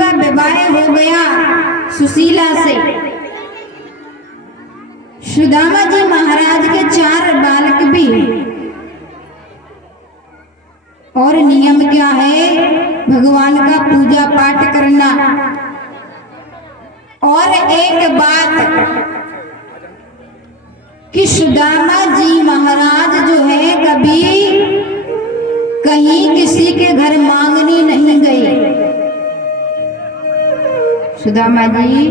का विवाह हो गया सुशीला से। सुदामा जी महाराज के 4 बालक भी, और नियम क्या है, भगवान का पूजा पाठ करना। और एक बात कि सुदामा जी महाराज जो है कभी कहीं किसी के घर मांगने नहीं गए। सुदामा जी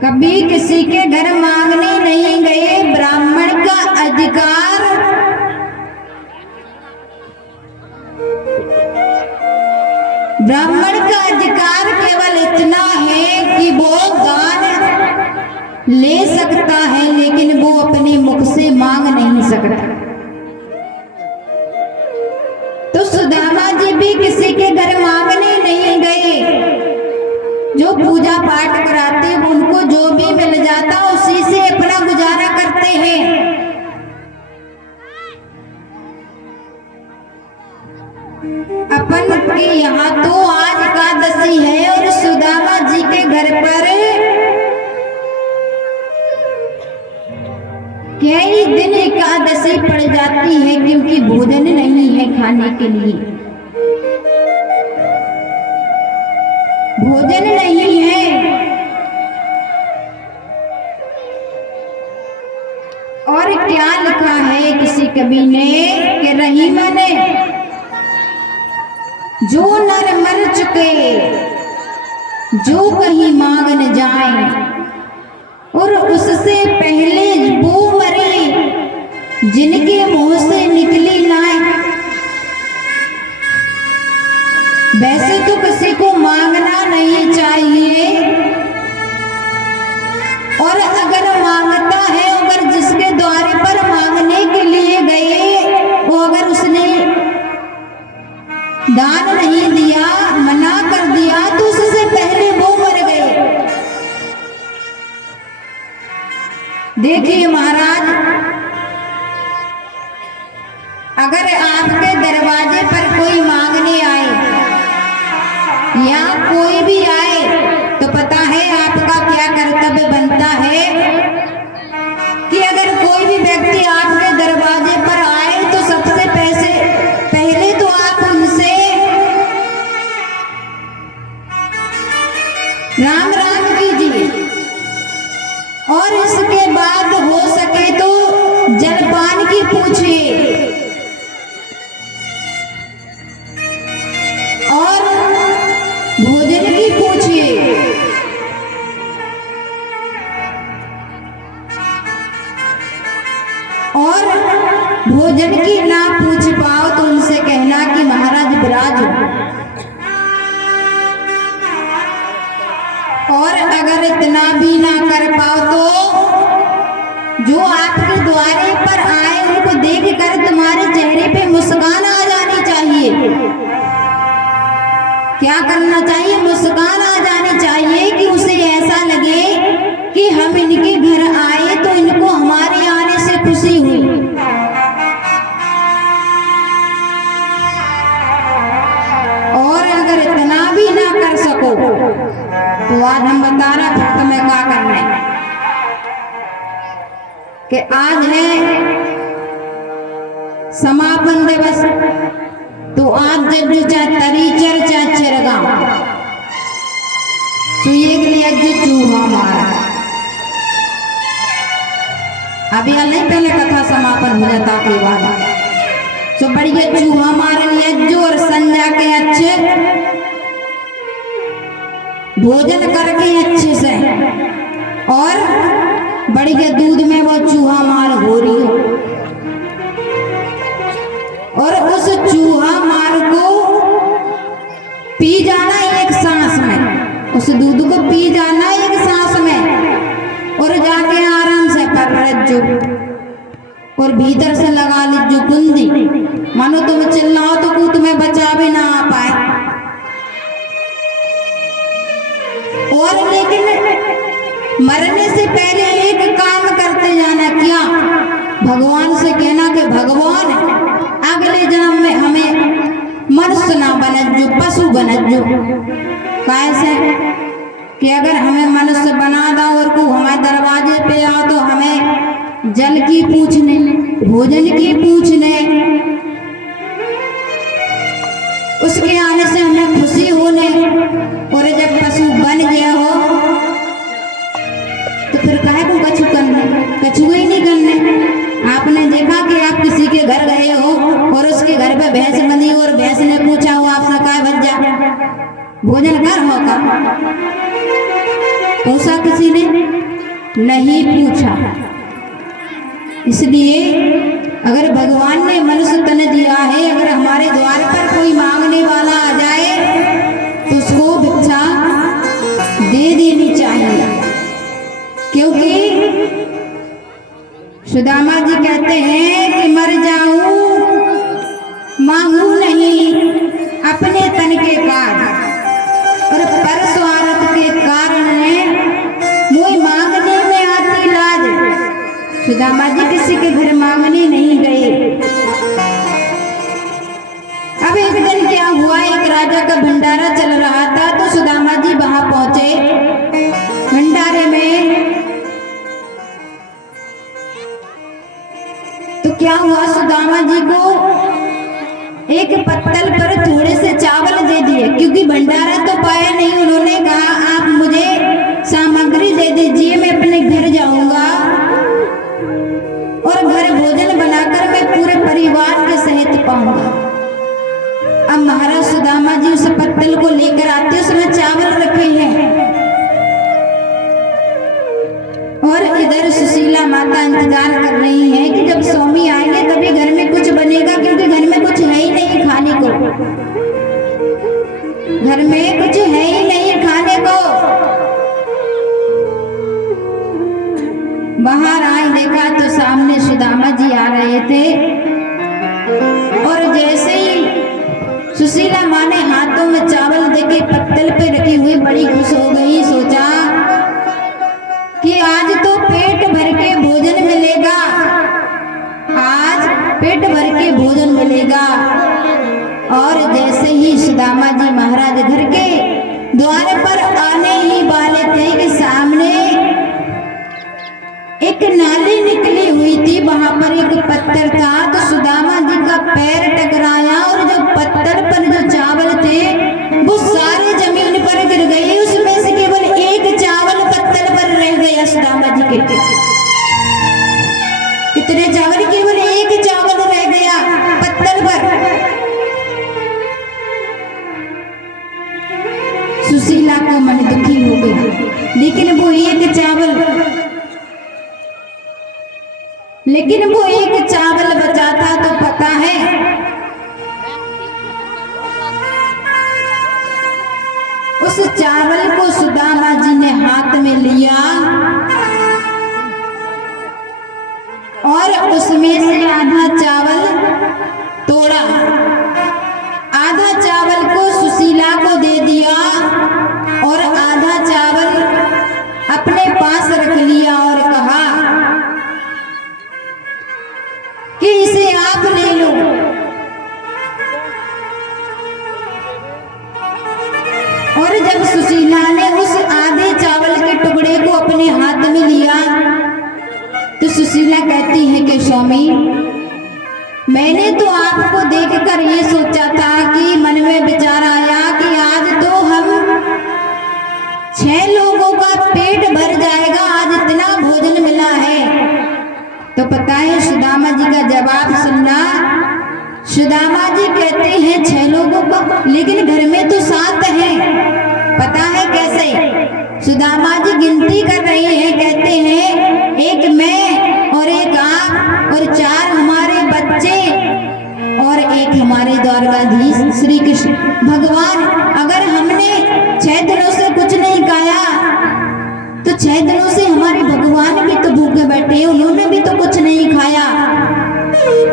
कभी किसी के घर मांगने नहीं गए। ब्राह्मण का अधिकार केवल इतना है कि वो दान ले सकता है, लेकिन वो अपने मुख से मांग नहीं सकता। तो सुदामा जी भी किसी के घर मांगने नहीं गए। जो पूजा पाठ कराते उनको जो भी मिल जाता उसी से अपना गुजारा करते हैं। अपन के यहाँ तो आज एकादशी है और सुदामा जी के घर पर कई दिन एकादशी पड़ जाती है, क्योंकि भोजन नहीं है खाने के लिए, भोजन नहीं है। और क्या लिखा है किसी कवि ने कि रहीम ने जो नर मर चुके जो कहीं मांग न जाए, और उससे पहले वो मरे जिनके मुंह से निकली नाय। वैसे तो किसी को मांगना नहीं चाहिए, और अगर मांगता है, अगर जिसके द्वारे पर मांगने के लिए गए वो अगर उसने दान नहीं दिया, मना कर दिया, तो उससे पहले वो मर गए। देखिए महाराज, अगर आपके दरवाजे पर कोई मांगने आए या कोई भी आए, तो पता है आपका क्या कर्तव्य बनता है कि अगर कोई भी व्यक्ति आपके दरवाजे पर आए तो सबसे पहले तो आप उनसे राम राम कीजिए, और इसके बाद हो सके तो जलपान की पूछिए, और भोजन की पूछिए। और भोजन की ना पूछ पाओ तो उनसे कहना कि महाराज विराज। और अगर इतना भी ना कर पाओ तो जो आपके द्वारे पर आए उनको देखकर तुम्हारे चेहरे पे मुस्कान आ जानी चाहिए। क्या करना चाहिए? मुस्कान आ जानी चाहिए कि उसे ऐसा लगे कि हम इनके घर आए तो इनको हमारे आने से खुशी हुई। और अगर इतना भी ना कर सको तो आज हम बता रहे हैं तुम्हें क्या करना है कि आज है समापन दिवस, तो आज जब तरी चर्चा चरगा सुइए के लिए जो चूहा मारा। अभी नहीं, पहले कथा समापन हो जाता के बाद तो बढ़िया चूहा मारन यज्ञ और संध्या के अच्छे भोजन करके अच्छे से, और बढ़िया दूध में वो चूहा मार हो रही हो, और उस चूहा मार को पी जाना एक सांस में, उस दूध को पी जाना एक सांस में, और जाके आराम से पर रज्जो और भीतर से लगा लीजो कुंदी, मानो तुम चिल्लाओ तो कोई तुम्हें बचा भी ना आ पाए। और लेकिन मरने से पहले एक काम करते जाना, क्या? भगवान से कहना कि भगवान अगले जन्म में हमें मनुष्य ना बनजो, पशु बनजो। कैसे कि अगर हमें मनुष्य बना दो और को हमारे दरवाजे पे आओ तो हमें जल की पूछने, भोजन की पूछने, उसके आने से हमें खुशी होने, और जब पशु बन गया हो तो फिर काहे को कछु करने, कछु ही नहीं करने। आपने देखा कि आप किसी के घर गए हो और उसके घर पे भैंस बंधी और भैंस ने पूछा हो आपसे काय बच जा, भोजन कर होगा, पूछा किसी ने नहीं पूछा। इसलिए अगर भगवान ने मनुष्य तन दिया है, अगर हमारे द्वार पर कोई मांगने वाला आ जाए तो उसको भिक्षा दे देनी चाहिए, क्योंकि सुदामा जी कहते हैं कि मर जाऊं मांगू नहीं अपने तन के पास, और पर स्वार्थ के कारण मुझे मांगने में आती लाज। सुदामा जी किसी के घर मांगने नहीं गए। अब एक दिन क्या हुआ, एक राजा का भंडारा चल रहा था तो सुदामा जी वहां पहुंचे। भंडारे में तो क्या हुआ, सुदामा जी को एक पत्तल पर थोड़े से चावल दे दिए, क्योंकि भंडारा तो पाया नहीं। उन्होंने कहा आप मुझे सामग्री दे दीजिए, मैं अपने घर जाऊंगा और घर भोजन बनाकर मैं पूरे परिवार के सहित पाऊंगा। अब महाराज सुदामा जी उस पत्तल को लेकर आते, उसमें चावल रखे हैं और इधर सुशीला माता इंतजार कर रही है कि जब स्वामी आएंगे तभी घर में कुछ बनेगा, क्योंकि घर में कुछ है ही नहीं खाने को, घर में कुछ है ही नहीं खाने को। बाहर आए, देखा तो सामने सुदामा जी आ रहे थे, और जैसे ही सुशीला माँ ने हाथों में चावल देके पत्तल पे रखी हुई बड़ी खुश हो गई। सोचा कि आज तो पेट भर के भोजन मिलेगा, आज पेट भर के भोजन मिलेगा। और जैसे ही सुदामा जी महाराज घर के द्वार पर आने ही वाले थे कि सामने एक नाली निकली हुई थी, वहां पर एक पत्थर था, तो सुदामा जी का पैर टकराया और जो पत्थर पर जो चावल थे वो सारे जमीन पर गिर गए। उसमें से केवल एक चावल पत्थर पर रह गया सुदामा जी के। इतने चावल, केवल एक चावल रह गया पत्थर पर। सुशीला को मन दुखी हो गई, लेकिन वो एक चावल बचा था। तो पता है उस चावल को सुदामा जी ने हाथ में लिया और उसमें से आधा चावल तोड़ा, आधा चावल को सुशीला को दे दिया और आधा चावल अपने पास रख लिया और कहा कि इसे आप ले लो। और जब सुशीला ने उस आधे चावल के टुकड़े को अपने हाथ में लिया तो सुशीला कहती है कि स्वामी, मैंने तो आपको देखकर ये सोचा था कि मन में विचार आया कि आज तो हम 6 लोगों का पेट भर जाएगा, आज इतना भोजन मिला है। तो पता है सुदामा जी का जवाब सुनना। सुदामा जी कहते हैं 6 लोगों का, लेकिन घर में तो 7 हैं। पता है कैसे? सुदामा जी गिनती कर रहे हैं, कहते हैं एक मैं और एक आप और 4 हमारे बच्चे और एक हमारे द्वारकाधीश श्री कृष्ण भगवान। अगर हमने 6 दिनों से कुछ नहीं खाया तो 6 दिनों से हमारे भगवान भी तो भूखे बैठे, उन्होंने भी तो कुछ नहीं खाया।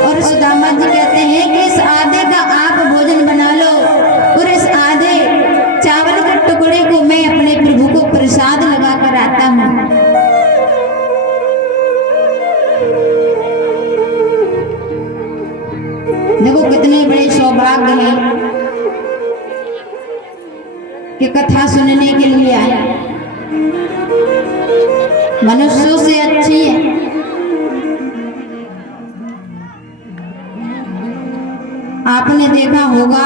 और सुदामा जी कहते हैं कि इस आधे का आप भोजन बना लो और इस आधे कि कथा सुनने के लिए आए, मनुष्यों से अच्छी है। आपने देखा होगा,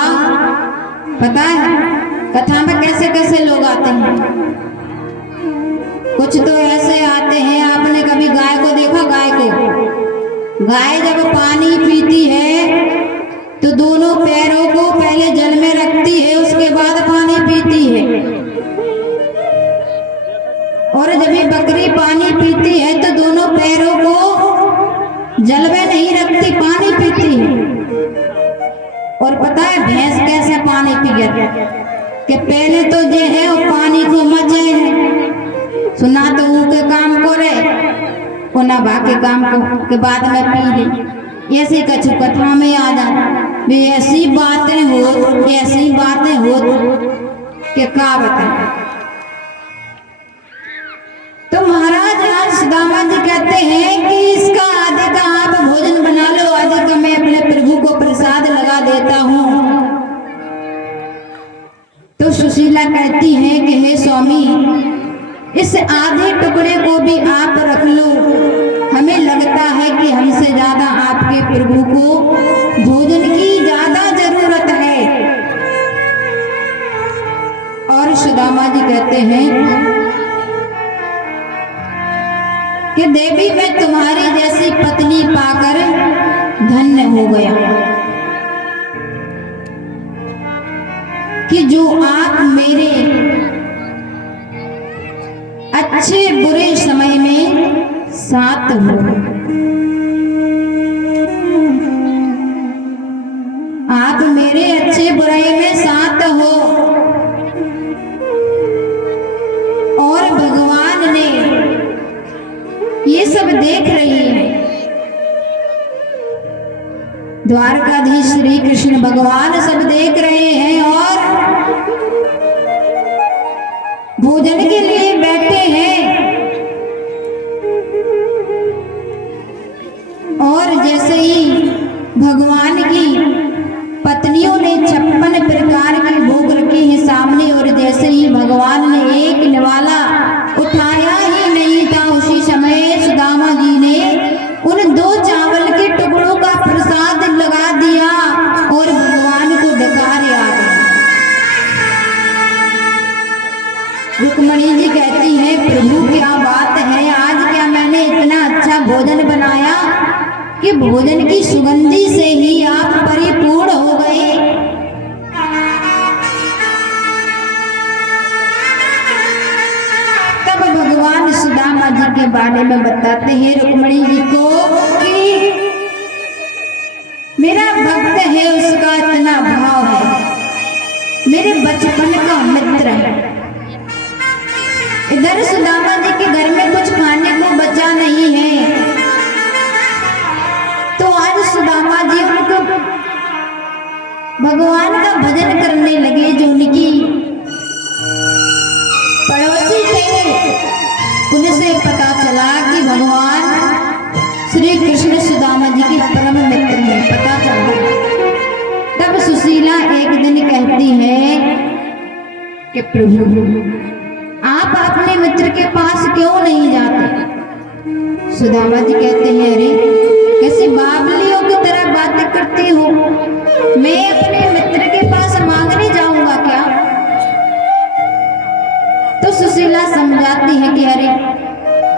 पता है कथा में कैसे कैसे लोग आते हैं। कुछ तो ऐसे आते हैं, आपने कभी गाय को देखा? गाय को, गाय जब पानी पीती है तो दोनों पैरों को पहले जल में रखती है, उसके बाद पानी पीती है। और जब ये बकरी पानी पीती है तो दोनों पैरों को जल में नहीं रखती, पानी पीती है। और पता है भैंस कैसे पानी पी गया कि पहले तो ये है और पानी को मजे है, सुना तो ऊके काम को रे और ना बाकी काम को के बाद में पी ले। ऐसे कछु कथा में आ जाए, ऐसी बातें हो कि का बताए। तो महाराज आज सुदामा जी कहते हैं कि इसका आधे का आप भोजन बना लो, आधे का मैं अपने प्रभु को प्रसाद लगा देता हूँ। तो सुशीला कहती है कि हे स्वामी, इस आधे टुकड़े को भी आप रख लो, हमें लगता है कि हमसे ज्यादा आपके प्रभु को भोजन की ज्यादा जरूरत है। और सुदामा जी कहते हैं कि देवी मैं तुम्हारी जैसी पत्नी पाकर धन्य हो गया कि जो आप मेरे अच्छे बुरे समय में साथ हो। आप मेरे अच्छे बुराई में साथ हो। और भगवान ने ये सब देख रही है, द्वारकाधीश श्री कृष्ण भगवान सब देख रहे हैं और भोजन के लिए बैठे हैं। और जैसे ही भगवान की पत्नियों ने 56 प्रकार की भोग रखी है सामने, और जैसे ही भगवान ने एक निवाला उठाया ही नहीं था, उसी समय सुदामा जी ने उन 2 चावल के टुकड़ों का प्रसाद लगा दिया और भगवान को डकार आ गया। रुक्मणी जी कहती है प्रभु क्या बात है, आज क्या मैंने इतना अच्छा भोजन बनाया कि भोजन की सुगंधी से ही आप परिपूर्ण हो गए। तब भगवान सुदामा जी के बारे में बताते हैं रुक्मणी जी को कि मेरा भक्त है, उसका इतना भाव है, मेरे बचपन का मित्र है। इधर सुदामा जी के घर में कुछ खाने को बचा नहीं है, तो आज सुदामा जी उनको भगवान का भजन करने लगे। जो उनकी पड़ोसी थे उनसे पता चला कि भगवान श्री कृष्ण सुदामा जी के परम मित्र हैं, पता चला। तब सुशीला एक दिन कहती है कि प्रभु आप अपने मित्र के पास क्यों नहीं जाते? सुदामा जी कहते हैं अरे कैसे बावलियों की तरह बातें करती हो, मैं अपने मित्र के पास मांगने जाऊंगा क्या? तो सुशीला समझाती है कि अरे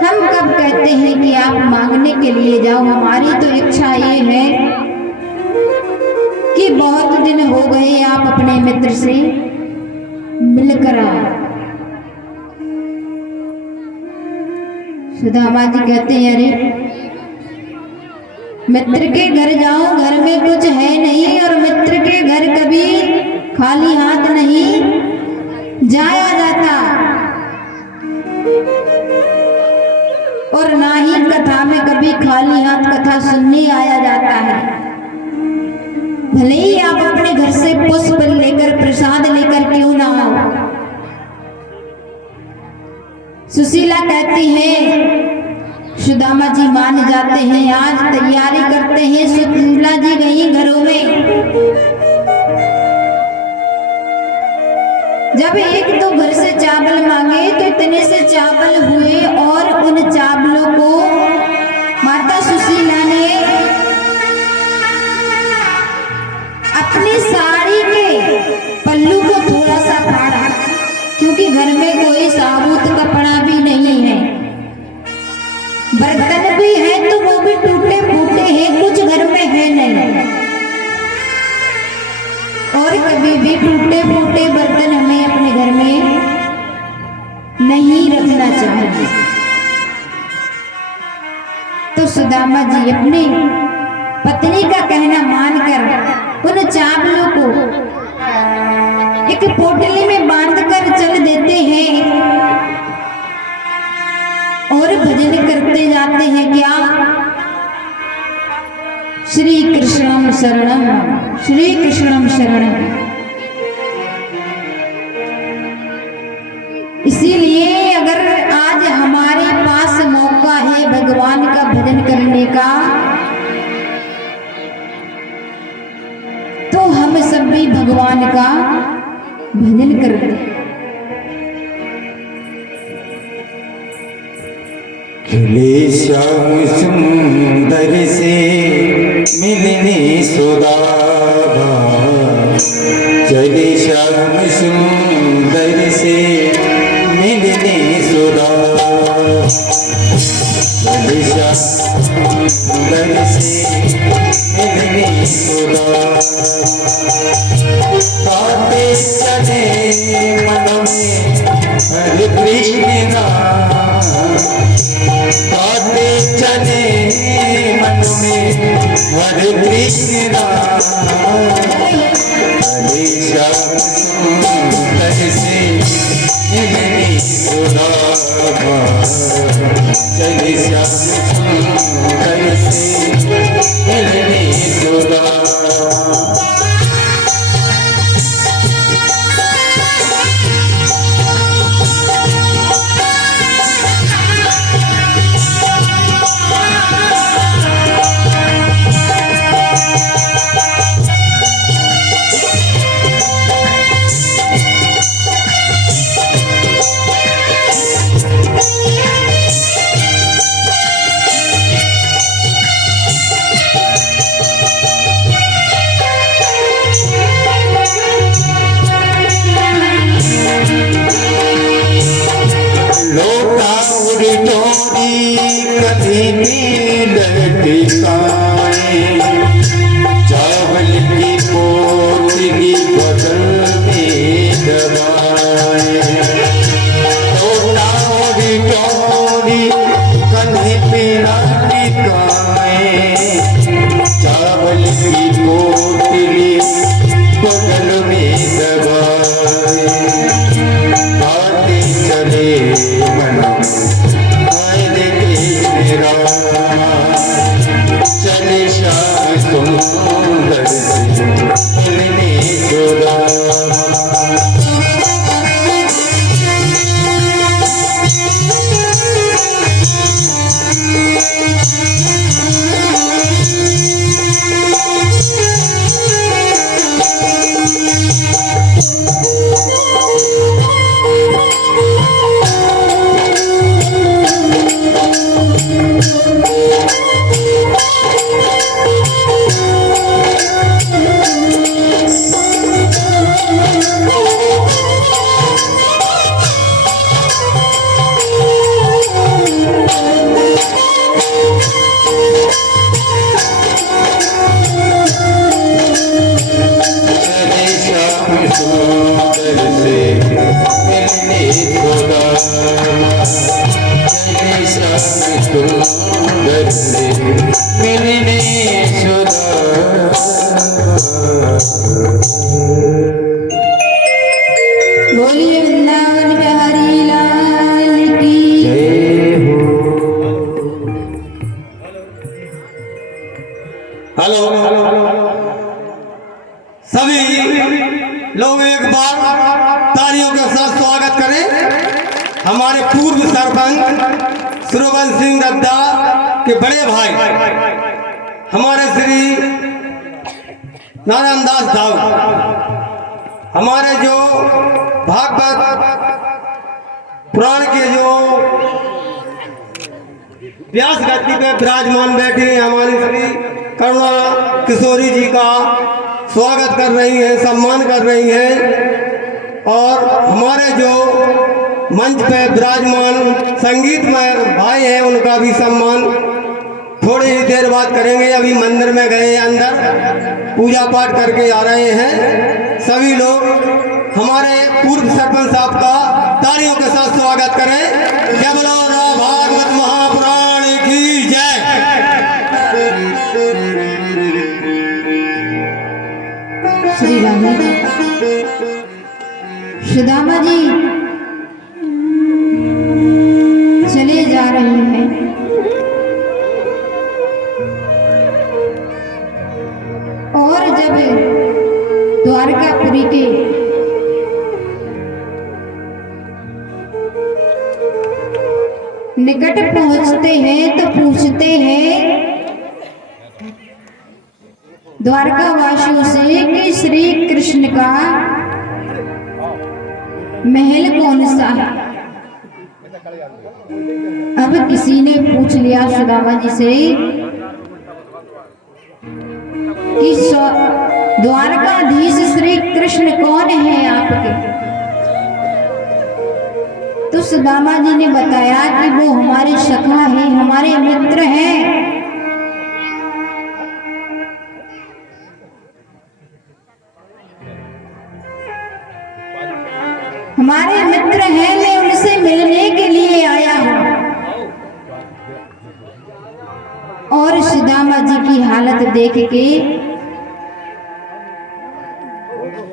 हम कब कहते हैं कि आप मांगने के लिए जाओ, हमारी तो इच्छा ये है कि बहुत दिन हो गए आप अपने मित्र से मिलकर आओ। सुदामा जी कहते हैं अरे मित्र के घर जाओ, घर में कुछ है नहीं, और मित्र के घर कभी खाली हाथ नहीं जाया जाता, और ना ही कथा में कभी खाली हाथ कथा सुनने आया जाता है। भले ही आप अपने घर से पुष्प लेकर प्रसाद लेकर क्यों ना आओ। सुशीला कहती है सुदामा जी मान जाते हैं, आज तैयारी करते हैं। सुशीला जी गई घरों में, जब जब एक दो घर से चावल मांगे तो इतने से चावल हुए और उन चावलों को माता सुशीला ने अपनी साड़ी के पल्लू को थोड़ा सा फाड़ा, क्योंकि घर में कोई साबुत कपड़ा भी नहीं है, बर्तन भी है तो वो भी टूटे फूटे हैं, कुछ घर में है नहीं। और कभी भी टूटे फूटे बर्तन हमें अपने घर में नहीं रखना चाहिए। तो सुदामा जी अपनी पत्नी का कहना मानकर उन चावलों को एक पोटली में बांधकर चल देते हैं और भजन करते जाते हैं। क्या? श्री कृष्णम शरणम, श्री कृष्णम शरणम। इसीलिए अगर आज हमारे पास मौका है भगवान का भजन करने का, तो हम सब भी भगवान का भजन करते। खिले श्याम सुंदर से मिलने सुदामा, चले श्याम सुंदर से मिलने सुदामा, चले श्याम सुंदर से मिलने सुदामा, गाते चले मन में हरे कृष्ण नाम, गाते चले मन में हरे कृष्ण नाम, चले श्याम सुंदर से मिलने सुदामा, चले श्याम सुंदर से मिलने सुदामा। चावल की पोटली बगल में दबाए, टोरी टोरी कंधे पे टिकाए, चावल की पोटली बगल में दबाए, आते चले मन चले श्याम सुंदर से मिलने सुदामा। बोलिए वृंदावन बिहारी लाल की जय हो। हेलो सभी लोग एक बार तालियों के साथ स्वागत करें हमारे पूर्व सरपंच सुरवन सिंह रद्दा के बड़े भाई हमारे श्री नारायण दास धाव, हमारे जो भागवत पुराण के जो व्यास गद्दी पे विराजमान बैठे हमारी श्री करुणा किशोरी जी का स्वागत कर रही हैं, सम्मान कर रही हैं। और हमारे जो मंच पे विराजमान संगीतमय भाई हैं उनका भी सम्मान थोड़ी ही देर बाद करेंगे। अभी मंदिर में गए अंदर पूजा पाठ करके आ रहे हैं। सभी लोग हमारे पूर्व सरपंच साहब का तालियों के साथ स्वागत करें। जय बोलो भागवत महापुराण की जय। श्री राधा जी, सुदामा जी चले जा रहे हैं। और जब द्वारकापुरी के निकट पहुंचते हैं तो पूछते हैं द्वारकावासियों से कि श्री कृष्ण का महल कौन सा है। अब किसी ने पूछ लिया सुदामा जी से कि द्वारकाधीश श्री कृष्ण कौन है आपके। तो सुदामा जी ने बताया कि वो हमारे सखा हैं, हमारे मित्र हैं। हमारे मित्र हैं, मैं उनसे मिलने के लिए आया हूं। और सुदामा जी की हालत देख के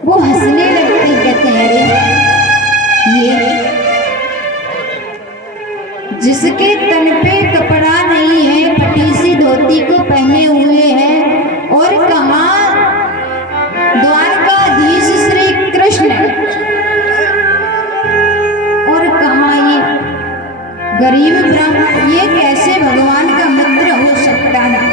वो हंसने लगते, कहते हैं अरे ये जिसके तन पे कपड़ा नहीं है, फटी सी धोती को पहने हुए हैं, और कहाँ द्वारकाधीश श्री कृष्ण और कहाँ ये गरीब ब्राह्मण, ये कैसे भगवान का मित्र हो सकता है।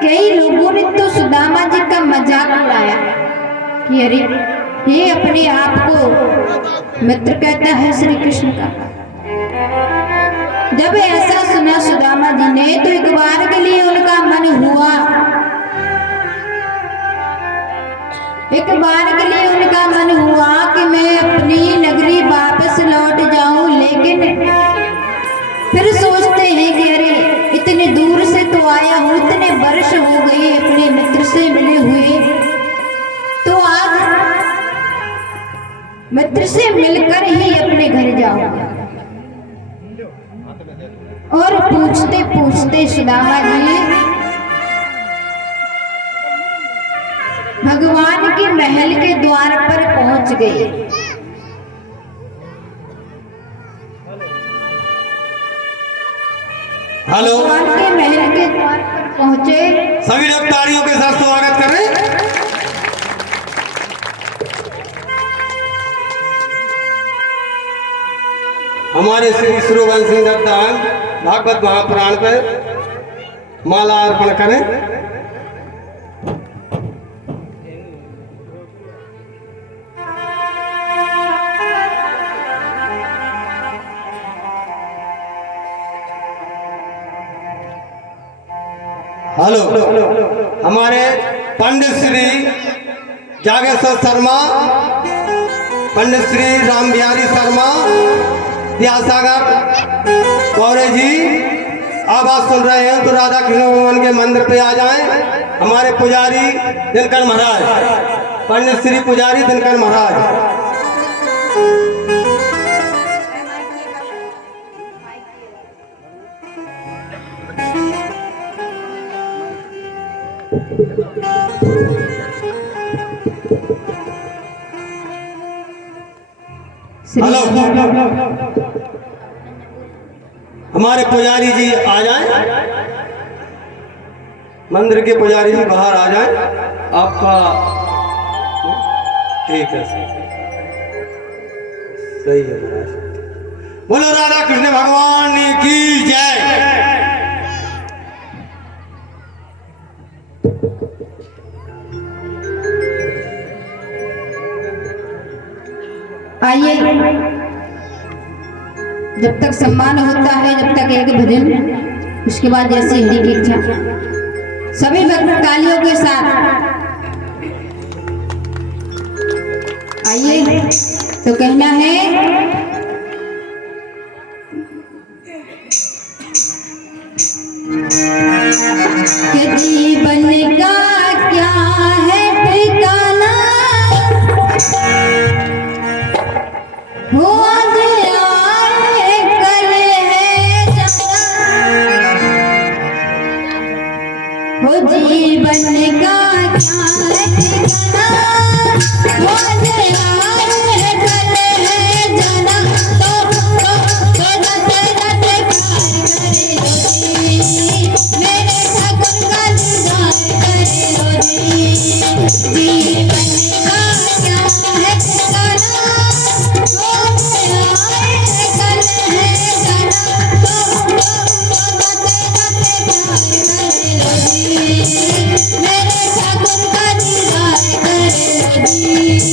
कई लोगों ने तो सुदामा जी का मजाक उड़ाया कि अरे ये अपने आप को मित्र कहता है श्री कृष्ण का। जब ऐसा सुना सुदामा जी ने तो एक बार के लिए उनका मन हुआ, एक बार के लिए उनका मन हुआ कि मैं अपनी नगरी वापस लौट जाऊं। लेकिन फिर सोचते हैं कि अरे इतने दूर से तो आया हूं, इतने वर्ष हो गए अपने मित्र से मिले हुए, तो आज मित्र से मिलकर ही अपने घर जाऊंगा। और पूछते पूछते सुदामा जी भगवान के महल के द्वार पर पहुंच गए। हेलो, भगवान के महल के द्वार पर पहुंचे। सभी लोग तालियों के साथ स्वागत करें। हमारे श्री सुरवन सिंह दत्ता भागवत महापुराण पर माला अर्पण करें। हेलो, हमारे पंडित श्री जागेश्वर शर्मा, पंडित श्री राम बिहारी शर्मा विद्यासागर पौरे जी आवाज सुन रहे हैं तो राधा कृष्ण भगवान के मंदिर पे आ जाएं। हमारे पुजारी दिनकर महाराज, पंडित श्री पुजारी दिनकर महाराज। हेलो, हमारे पुजारी जी आ जाएं, मंदिर के पुजारी जी बाहर आ जाएं। आपका ठीक है, सही है महाराज। बोलो राधा कृष्ण भगवान की जय। आइए, जब तक सम्मान होता है, जब तक एक भजन, उसके बाद जैसी हरि की इच्छा। सभी भक्त तालियों के साथ आइए। तो कहना है कि जीवन का क्या है ठिकाना, हो आज आए कल है जाना, हो जीवन का क्या है ठिकाना, हो आज आए कल है जाना। तो जाते जाते प्यार करे रोजी, मेरे ठाकुर का दीदार करे रोजी। जीवन का क्या है ठिकाना, हो आए कल है जाना। तो जाते जाते प्यार करे रोजी, मेरे ठाकुर का दीदार करे रोजी। मेरे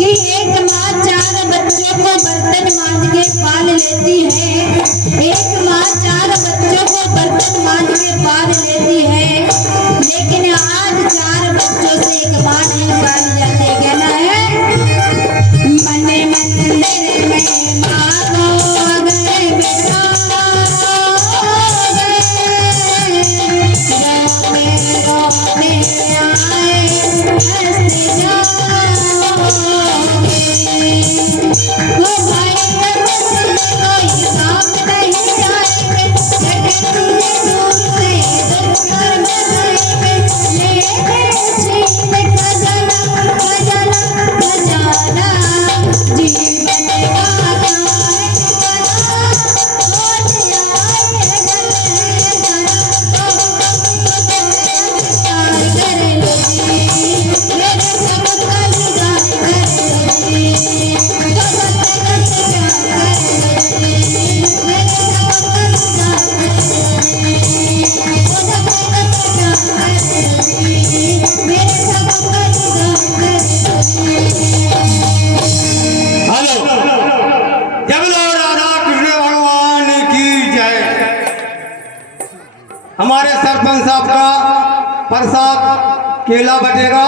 कि एक माँ 4 बच्चों को बर्तन मांज के पाल लेती है। एक माँ 4 बच्चों को बर्तन मांज के पाल लेती है, लेकिन आज 4 बच्चों से एक माँ नहीं पाली जाती। कहना है मने मंदिर में माँ को गए बिठा रोते आए हंसते जाओगे। वो भाई कोई काम नहीं आएंगे, जगत दूर से दुश्मन बसेंगे। लेके छीन खजाना खजाना खजाना, जीवन का हमारे सरपंच साहब का प्रसाद केला बटेगा।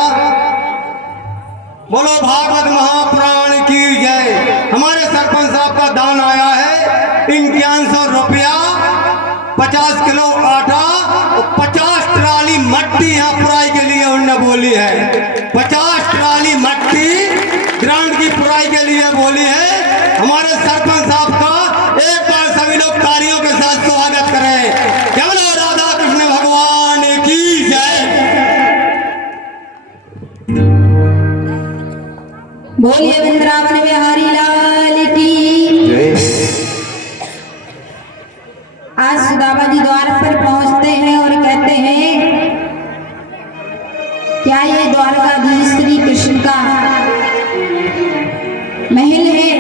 बोलो भागवत महापुराण की जय। हमारे सरपंच साहब का दान आया है 5100 रुपया, 50 किलो आटा और 50 ट्राली मट्टी यहाँ पुराई के लिए उन्होंने बोली है। 50 ट्राली मट्टी ग्राउंड की पुराई के लिए बोली है। हमारे सरपंच साहब का एक बार सभी लोग तालियों के साथ स्वागत करें। बोलो राधा कृष्ण भगवान की जय। बोलिए वृंदावन बिहारी लाल की। आज सुदामा जी द्वार पर पहुंचते हैं और कहते हैं क्या ये द्वारकाधीश श्री कृष्ण का महल है?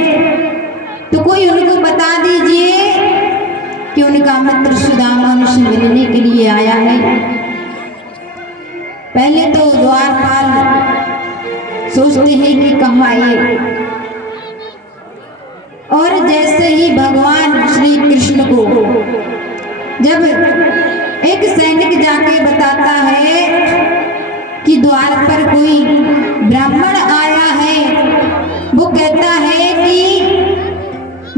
तो कोई उनको बता दीजिए कि उनका मित्र सुदामा उनसे मिलने के लिए आया है। पहले तो द्वारपाल सोचते हैं कि कहाँ आए, और जैसे ही भगवान श्री कृष्ण को जब एक सैनिक जाके बताता है कि द्वार पर कोई ब्राह्मण आया है, वो कहता है कि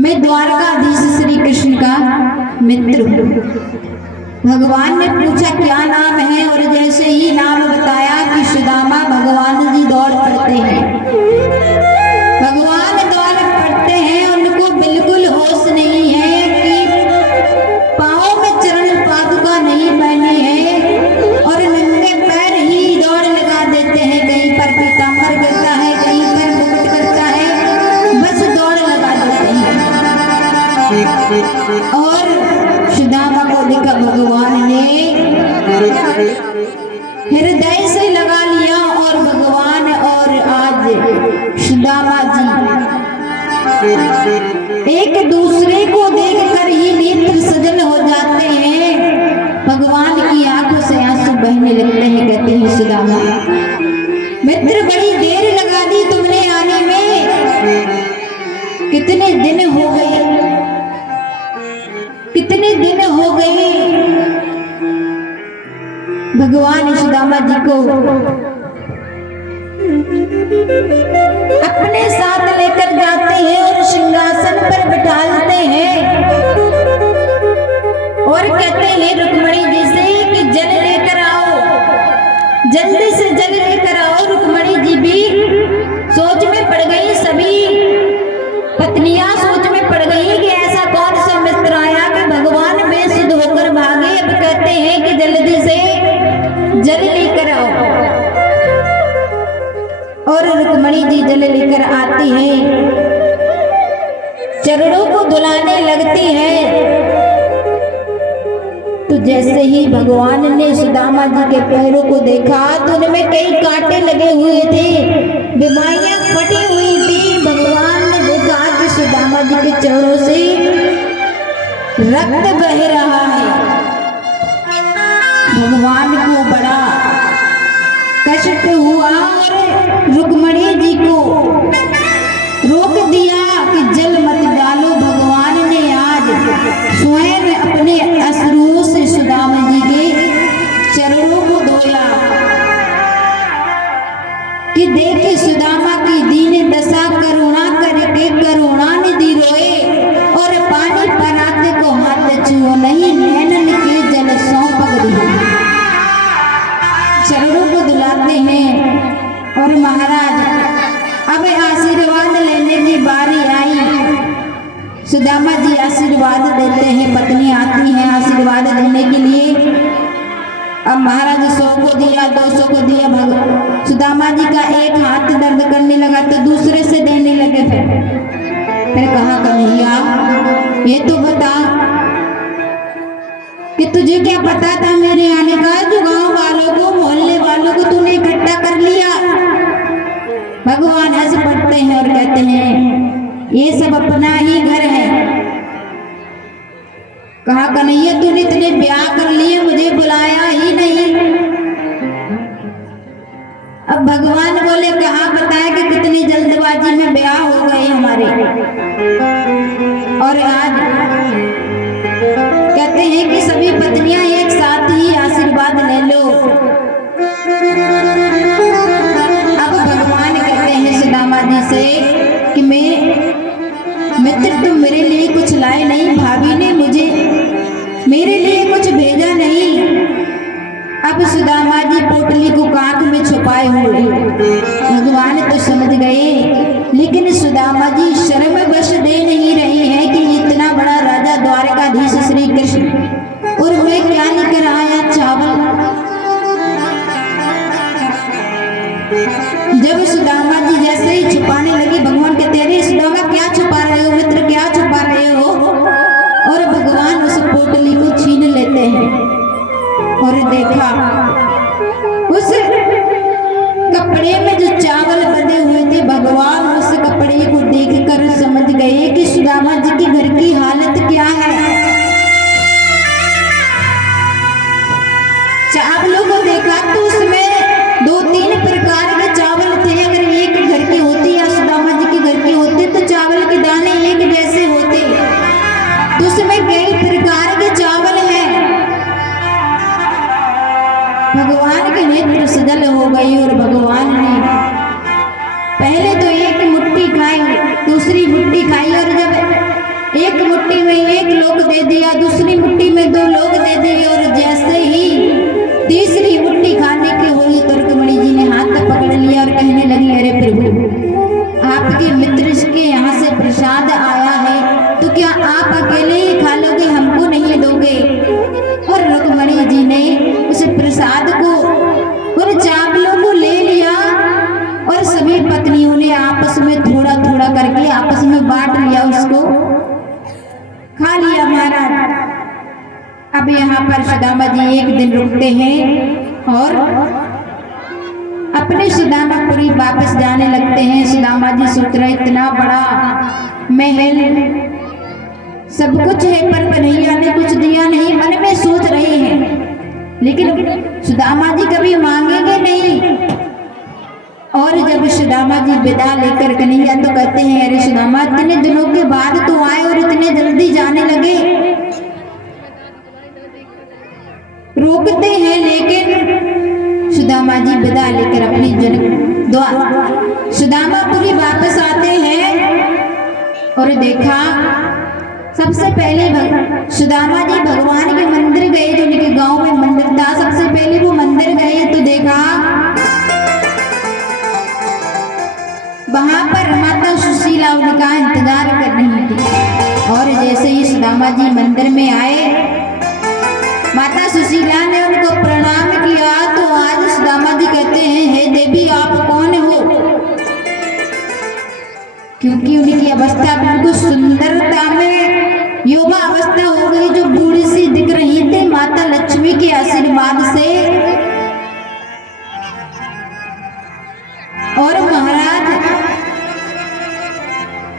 मैं द्वारकाधीश श्री कृष्ण का मित्र हूँ। भगवान ने पूछा क्या नाम है, और जैसे ही नाम बताया कि सुदामा, भगवान जी दौड़ पड़ते हैं। भगवान दौड़ पड़ते हैं, उनको बिल्कुल होश नहीं है कि पाँव में चरण पादुका नहीं पहनी है, और नंगे पैर ही दौड़ लगा देते हैं। कहीं पर पीताम्बर करता है, कहीं पर मुकुट करता है, बस दौड़ लगा देते हैं। और सुदामा को देखा भगवान ने हृदय से लगा लिया, और भगवान और आज सुदामा जी एक दूसरे को देखकर ही नेत्र सजल हो जाते हैं। भगवान की आंखों से आंसू बहने लगते हैं। कहते हैं सुदामा मित्र, बड़ी देर लगा दी तुमने आने में, कितने दिन हो गए, कितने दिन हो गए। भगवान सुदामा जी को अपने साथ लेकर जाते हैं और सिंहासन पर बिठाते हैं, और कहते हैं रुक्मणी जी से कि जल लेकर आओ, जल्दी से जल लेकर आओ। रुक्मणी जी भी सोच में पड़ गई, सभी पत्नियां सोच में पड़ गई कि ऐसा कौन सा मित्र आया कि भगवान बेसुध होकर भागे। अब कहते हैं कि जल्दी से जल लेकर आओ, और रुक्मणी जी जल लेकर आती है, चरणों को धुलाने लगती है। तो जैसे ही भगवान ने सुदामा जी के पैरों को देखा तो उनमें कई कांटे लगे हुए थे। वे रक्त बह रहा है। भगवान को बड़ा कष्ट हुआ और रुक्मणी जी को रोक दिया कि जल मत डालो। भगवान ने आज स्वयं अपने अश्रुओं से सुदामा जी के चरणों को धोया कि देखे सुदामा की दीन दशा, करुणा करके करुणा निधि रोए और पानी पराते को हाथ छुओ नहीं, नैनन के जल सौंपक दिए। चरणों को धुलाते हैं और महाराज अब आशीर्वाद लेने की बारी आई। सुदामा जी आशीर्वाद देते हैं, पत्नी आती है आशीर्वाद देने के लिए। अब महाराज 100 को दिया, 200 को दिया। सुदामा जी का एक हाथ दर्द करने लगा तो दूसरे से देने लगे। फिर कहा कन्हैया ये तो बता कि तुझे क्या पता था मेरे आने का, जो गांव वालों को मोहल्ले वालों को तूने इकट्ठा कर लिया। भगवान हंस पड़ते हैं और कहते हैं ये सब अपना ही घर है। कहा कन्हैया तूने इतने ब्याह कर लिए, मुझे बुलाया ही नहीं। अब भगवान बोले कहा बताया कि कितनी जल्दबाजी में ब्याह हो गए हमारे। और आज कहते हैं कि सभी पत्नियां एक साथ ही आशीर्वाद ले लो। अब भगवान कहते हैं सुदामा जी से कि मित्र तुम मेरे लिए कुछ लाए नहीं, भाभी ने मुझे मेरे लिए कुछ भेजा नहीं। अब सुदामा जी पोटली को कांख में छुपाए हुए। भगवान तो समझ गए, लेकिन सुदामा जी शर्म वश दे नहीं रहे हैं कि इतना बड़ा राजा द्वारकाधीश श्री कृष्ण और मैं क्या लेकर आया, चावल। जब सुदामा जी जैसे ही छुपाने लगे, भगवान कहते अरे सुदामा क्या छुपा रहे हो, मित्र क्या छुपा रहे हो। और भगवान उस पोटली को छीन लेते हैं और देखा उस कपड़े में जो चावल बंधे हुए थे। भगवान उस कपड़े को देखकर समझ गए कि सुदामा जी के घर की हालत क्या है। चावलों को देखा तो उसमें 2-3 प्रकार के चावल थे। अगर एक घर की होती या सुदामा जी के घर की होती तो चावल के दाने एक जैसे होते, तो उसमें कई प्रकार के चावल हैं। भगवान के नेत्र सजल हो गई और भगवान ने पहले तो एक मुट्ठी खाई, दूसरी मुट्ठी खाई, और जब एक मुट्ठी में एक लोग दे दिया, दूसरी मुट्ठी में 2 लोग दे दिए, और जैसे ही तीसरी मुट्ठी खाने की हुई तो रुक्मणी जी ने हाथ पकड़ लिया और कहने लगी अरे प्रभु आपके मित्र के यहाँ से प्रसाद आया है तो क्या आप अकेले ही खा लोगे, हमको नहीं दोगे। और रुक्मणी जी ने उस प्रसाद को, उन चावलों को ले लिया और सभी पत्नियों ने आपस में थोड़ा थोड़ा करके आपस में बांट लिया, उसको खा लिया महाराज। अब यहाँ पर सुदामा जी एक दिन रुकते हैं और अपने सुदामापुरी वापस जाने लगते हैं। सुदामा जी सोच रहे इतना बड़ा महल सब कुछ है पर कन्हैया ने कुछ दिया नहीं, मन में सोच रहे हैं, लेकिन सुदामा जी कभी मांगेंगे नहीं। और जब सुदामा जी विदा लेकर कन्हैया तो कहते हैं अरे सुदामा इतने दिनों के बाद तो आए और इतने जल्दी जाने लगे। रोकते हैं लेकिन सुदामा जी विदा लेकर अपनी जन्म सुदामापुरी वापस आते हैं और देखा सबसे पहले सुदामा जी भगवान के मंदिर गए, जो उनके गांव में मंदिर था। सबसे पहले वो मंदिर गए तो देखा वहां पर माता सुशीला उनका इंतजार कर रही थी। और जैसे ही सुदामा जी मंदिर में आए, माता सुशीला ने उनको प्रणाम किया तो आज सुदामा जी कहते हैं हे देवी आप कौन हो, क्योंकि उनकी अवस्था बिल्कुल सुंदरता में युवा अवस्था हो गई, जो बूढ़ी सी दिख रही थी माता लक्ष्मी के आशीर्वाद से। और महाराज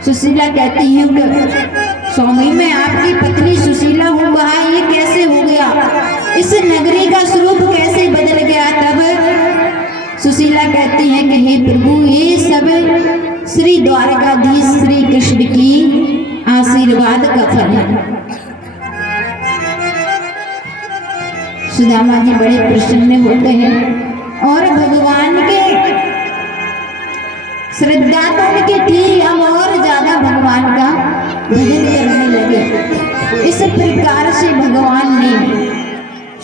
सुशीला कहती हैं स्वामी मैं आपकी पत्नी सुशीला हूँ, कहा ये कैसे हो गया, इस नगरी का स्वरूप कैसे बदल गया। तब सुशीला कहती है कि हे प्रभु, ये सब श्री द्वारकाधीश श्री कृष्ण की आशीर्वाद का फल है। सुदामा जी बड़े प्रसन्न होते हैं और भगवान के श्रद्धा तो उनकी थी, अब और ज्यादा भगवान का भजन करने लगे। इस प्रकार से भगवान ने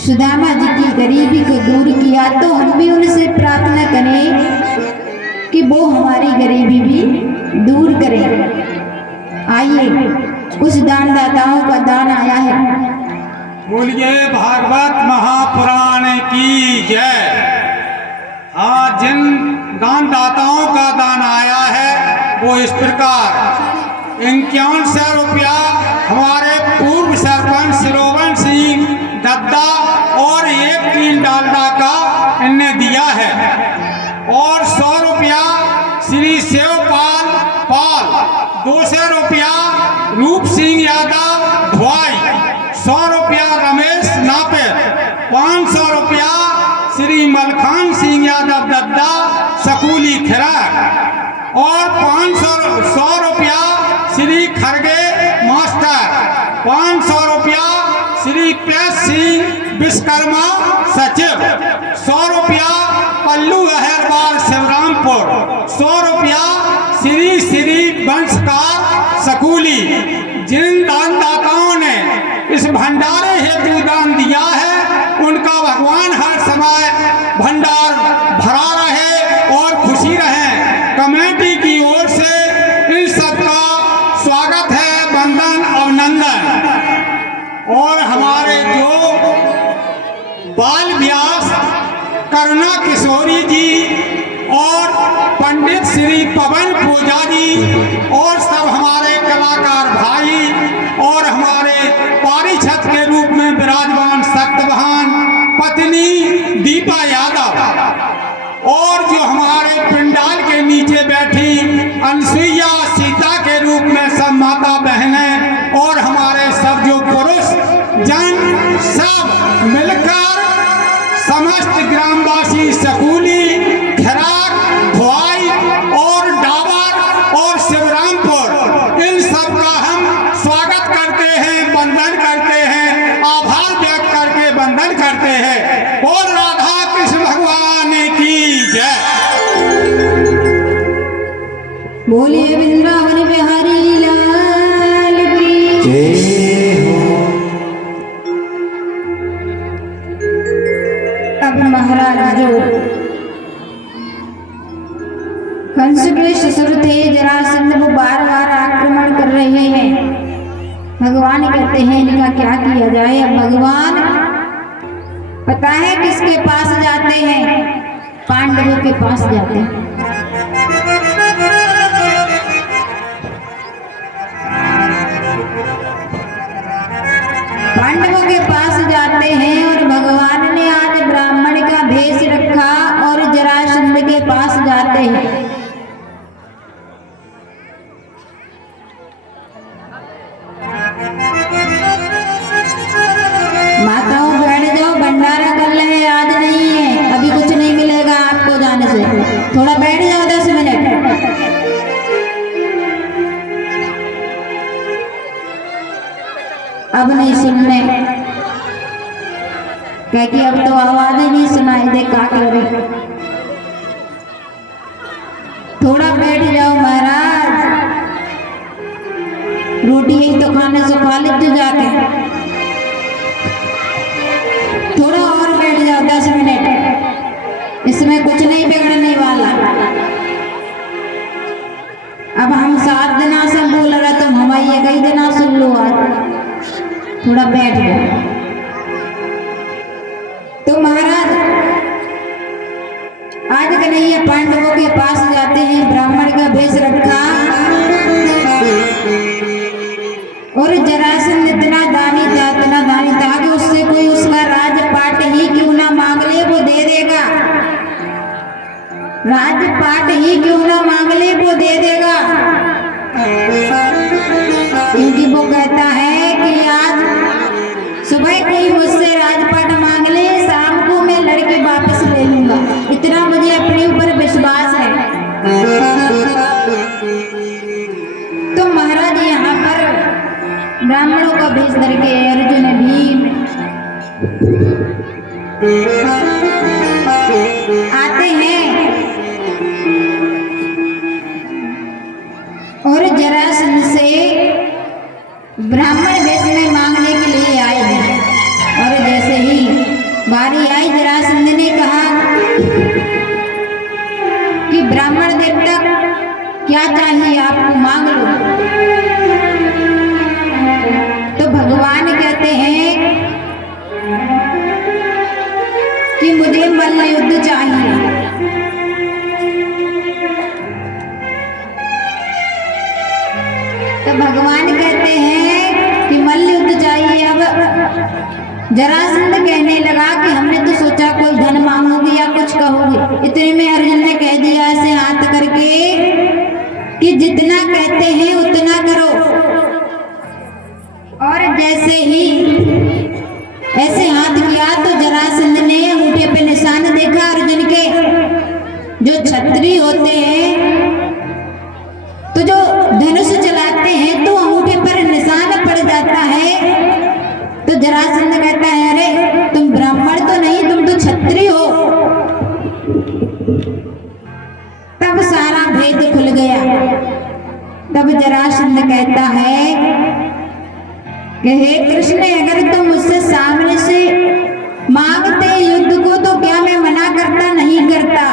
सुदामा जी की गरीबी को दूर किया। तो हम भी उनसे प्रार्थना करें कि वो हमारी गरीबी भी दूर करें। आइए, कुछ दानदाताओं का दान आया है। बोलिए भागवत महापुराण की जय। आज जिन दानदाताओं का दान आया है वो इस प्रकार 5100 रुपया हमारे पूर्व सरपंच श्रोवन सिंह दद्दा और 1 टीन डालडा का इनने दिया है, और 100 रुपया श्री शिवपाल पाल, 200 रुपया रूप सिंह यादव ढुआई, 100 रुपया रमेश नापेर, 500 रुपया श्री मलखान सिंह यादव दद्दा सकूली खिराक, और 100 रुपया श्री खरगे मास्टर, 500 रुपया श्री पेश सिंह विश्वकर्मा सचिव, 100 रुपया पल्लू अहरवाल शिवरामपुर, 100 रुपया श्री श्री वंशकार सकूली। जिन दानदाताओं ने इस भंडारे हेतु दान दिया है उनका भगवान हर समय भंडार भरा रहे और खुशी रहे। कमेटी की ओर से इन सबका स्वागत है, वंदन अभिनंदन। और हमारे जो बाल व्यास करुणा किशोरी जी और पंडित श्री पवन पुजारी और सब हमारे कलाकार भाई और हमारे पारिछत के रूप में विराजमान सत्यवान पत्नी दीपा यादव, और जो हमारे पंडाल के नीचे बैठी अनसुईया सीता के रूप में सब माता बहनें और हमारे सब जो पुरुष जन सब मिलकर समस्त ग्रामवासी सकूली, खराक, धुआई और डाबर और शिवरामपुर, इन सब का हम स्वागत करते हैं, वंदन करते हैं, आभार व्यक्त करके वंदन करते हैं। और राधा कृष्ण भगवान की जय। बोलिए वृंदावन बिहारी लाल की जय हो। अब महाराज जो कंस के ससुर थे जरासंध, वो बार बार आक्रमण कर रहे हैं। भगवान कहते हैं इनका क्या किया जाए। अब भगवान पता है किसके पास जाते हैं, पांडवों के पास जाते हैं। पांडवों के पास जाते हैं और भगवान ने आज ब्राह्मण का भेष रखा और जरासंध के पास जाते हैं। माताओं बैठ जाओ, भंडारा कर ले, आज नहीं है, अभी कुछ नहीं मिलेगा आपको जाने से, थोड़ा बैठ जाओ 10 मिनट। अब नहीं सुनने, क्योंकि अब तो आवाजें नहीं सुनाई दे, क्या करे। थोड़ा बैठ जाओ महाराज, रोटी ही तो खाने से खा लीजिए जाके, थोड़ा और बैठ जाओ 10 मिनट, इसमें कुछ नहीं बिगड़ने वाला। अब हम 7 दिना से बोल रहे, तुम हमारी कई दिना सुन लो, आज थोड़ा बैठ जाओ। तो महाराज आज कन्हैया पांडवों के पास जाते हैं, ब्राह्मण का भेष रखा और जरासंध इतना दानी था कि उससे कोई उसका राजपाट ही क्यों ना मांग ले वो दे देगा, राजपाट ही क्यों ना मांग ले वो दे देगा। क्योंकि वो कहते तो महाराज यहाँ पर ब्राह्मणों का भेष धर के अर्जुन भीम आते हैं और जरासंध से ब्राह्मण वेश में मांगने के लिए आए हैं। और जैसे ही बारी आई, जरासंध ने कहा कि ब्राह्मण देवता क्या चाहिए आपको, मांग लो। तो भगवान कहते हैं कि मुझे मल्ल युद्ध चाहिए। तो भगवान कहते हैं कि मल्ल युद्ध चाहिए। अब जरासंध कहने लगा कि हमने तो सोचा कोई धन मांगोगी या कुछ कहोगी। इतने में अर्जुन ने कह दिया ऐसे हाथ करके कि जितना कहते हैं उतना करो। और जैसे ही ऐसे हाथ किया तो जरासंध ने अंगूठे पे निशान देखा अर्जुन के। जो क्षत्रिय होते हैं तो जो धनुष चलाते हैं तो अंगूठे पर निशान पड़ जाता है। तो जरासंध कहता है अरे तुम ब्राह्मण तो नहीं, तुम तो क्षत्रिय हो। तब सारा भेद खुल गया। तब जरासंध कहता है कि हे कृष्ण, अगर तुम मुझसे सामने से मांगते युद्ध को तो क्या मैं मना करता? नहीं करता।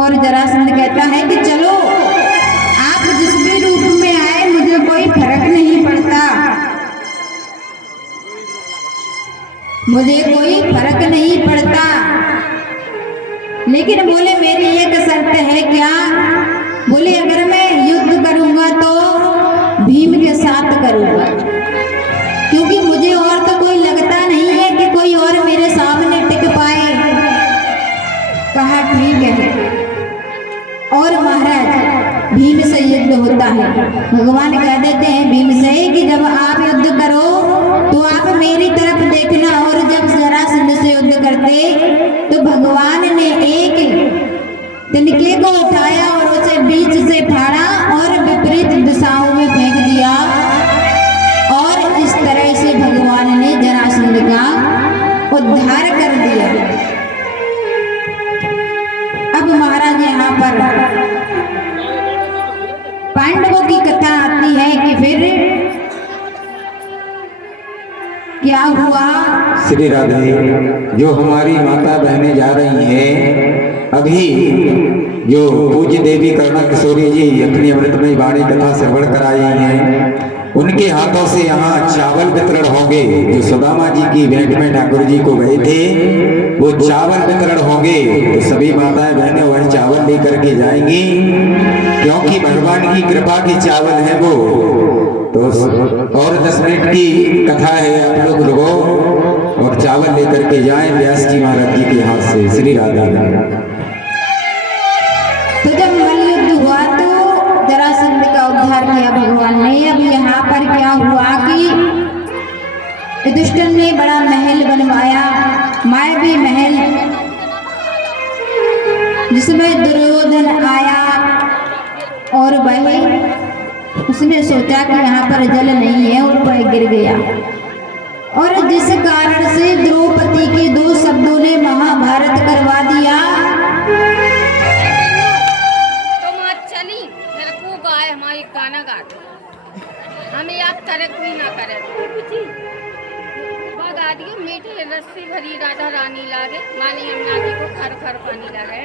और जरासंध कहता है कि चलो आप जिस भी रूप में आए मुझे कोई फर्क नहीं पड़ता, मुझे कोई फर्क नहीं पड़ता। लेकिन बोले मेरी एक शर्त है। क्या? बोले अगर मैं युद्ध करूंगा तो भीम के साथ करूंगा, क्योंकि मुझे और तो कोई लगता नहीं है कि कोई और मेरे सामने टिक पाए। कहा ठीक है। और महाराज भीम से युद्ध होता है। भगवान कह देते हैं भीम से कि जब आप युद्ध करो तो आप मेरी तरफ देखना। और जब जरासंध से युद्ध करते तो भगवान ने एक तिनके को उठाया और उसे बीच से फाड़ा और विपरीत दिशाओं में फेंक दिया। और इस तरह से भगवान ने जरासंध का उद्धार कर दिया। अब महाराज यहाँ पर पांडवों की कथा आती है कि फिर क्या हुआ। श्री राधे, जो हमारी माता बहनें जा रही हैं, अभी जो पूज्य देवी करुणा किशोरी जी अपनी अमृतमयी वाणी कथा श्रवण कराई हैं, उनके हाथों से यहाँ चावल वितरण होंगे। जो सुदामा जी की भेंट में ठाकुर जी को गए थे, वो चावल वितरण होंगे। तो सभी माताएं बहनें वही चावल लेकर के जाएंगी, क्योंकि भगवान की कृपा के चावल है वो। तो और 10 मिनट की कथा है, आप लोग रुको और चावल लेकर के जाएं व्यास जी महाराज जी के हाथ से। श्री राधा। तो जब मल्ल युद्ध हुआ तो जरासंध का उद्धार किया भगवान ने। अब यहाँ पर क्या हुआ कि युधिष्ठिर ने बड़ा महल बनवाया, मायावी महल, जिसमें दुर्योधन आया। और वह उसने सोचा कि यहाँ पर जल नहीं है और वह गिर गया। और जिस कारण से द्रौपदी के 2 शब्दों ने महाभारत करवा दिया। हमारी गाना गाते हमें याद करे कोई ना करे गा दिए। मीठे रस्सी भरी राधा रानी लागे, मानी यमुना जी को खर खर पानी लगे।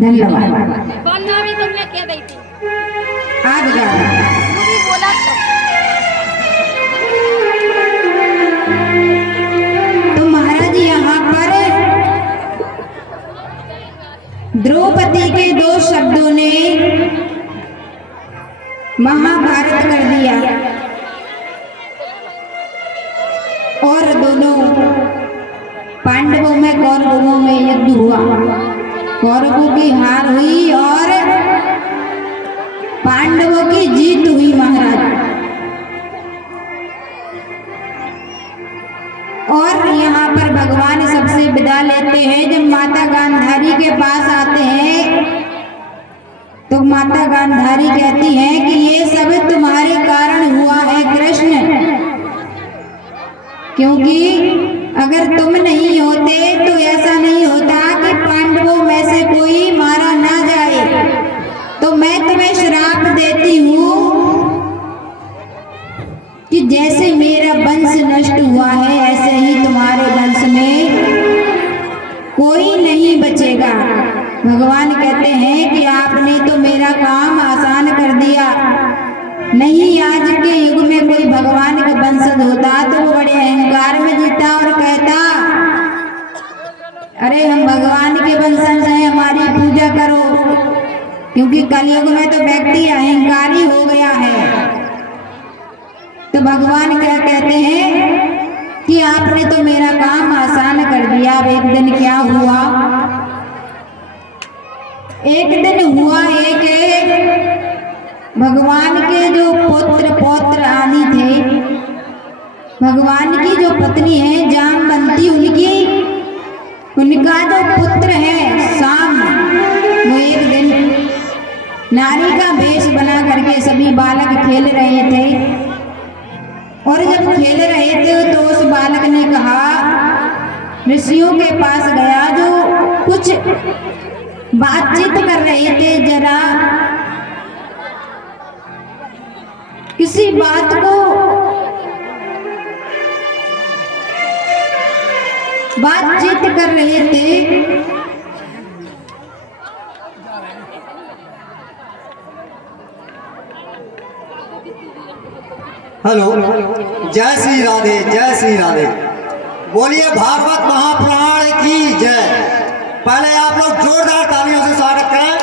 धन्यवाद। बोलना भी तुमने क्या दी थी आज बोला तो महाराज यहाँ पर द्रौपदी के 2 शब्दों ने महाभारत कर दिया। और दोनों पांडवों में कौरवों में युद्ध हुआ। कौरवों की हार हुई और पांडवों की जीत हुई महाराज। और यहाँ पर भगवान सबसे विदा लेते हैं। जब माता गांधारी के पास आते हैं माता गांधारी कहती हैं कि ये सब तुम्हारे कारण हुआ है कृष्ण, क्योंकि अगर तुम नहीं होते तो ऐसा नहीं होता कि पांडवों में से कोई मारा ना जाए। तो मैं तुम्हें श्राप देती हूँ कि जैसे मेरा वंश नष्ट हुआ है ऐसे ही तुम्हारे वंश में कोई नहीं बचेगा। भगवान कहते हैं कि आपने तो मेरा काम आसान कर दिया। नहीं आज के युग में कोई भगवान का वंशज होता तो वो बड़े अहंकार में जीता और कहता अरे हम भगवान के वंशज हैं, हमारी पूजा करो, क्योंकि कलयुग में तो व्यक्ति अहंकारी हो गया है। तो भगवान क्या कहते हैं कि आपने तो मेरा काम आसान कर दिया। अब एक दिन क्या हुआ, एक दिन हुआ एक भगवान के जो पुत्र पौत्र आदि थे, भगवान की जो पत्नी है जामवंती, उनका जो पुत्र है शाम, वो एक दिन नारी का वेश बना करके सभी बालक खेल रहे थे। और जब खेल रहे थे तो उस बालक ने कहा, ऋषियों के पास गया जो कुछ बातचीत कर रहे थे, जरा किसी बात को बातचीत कर रहे थे। हेलो, जय श्री राधे, जय श्री राधे। बोलिए भागवत महापुराण की जय। पहले आप लोग जोरदार तालियों से स्वागत करें।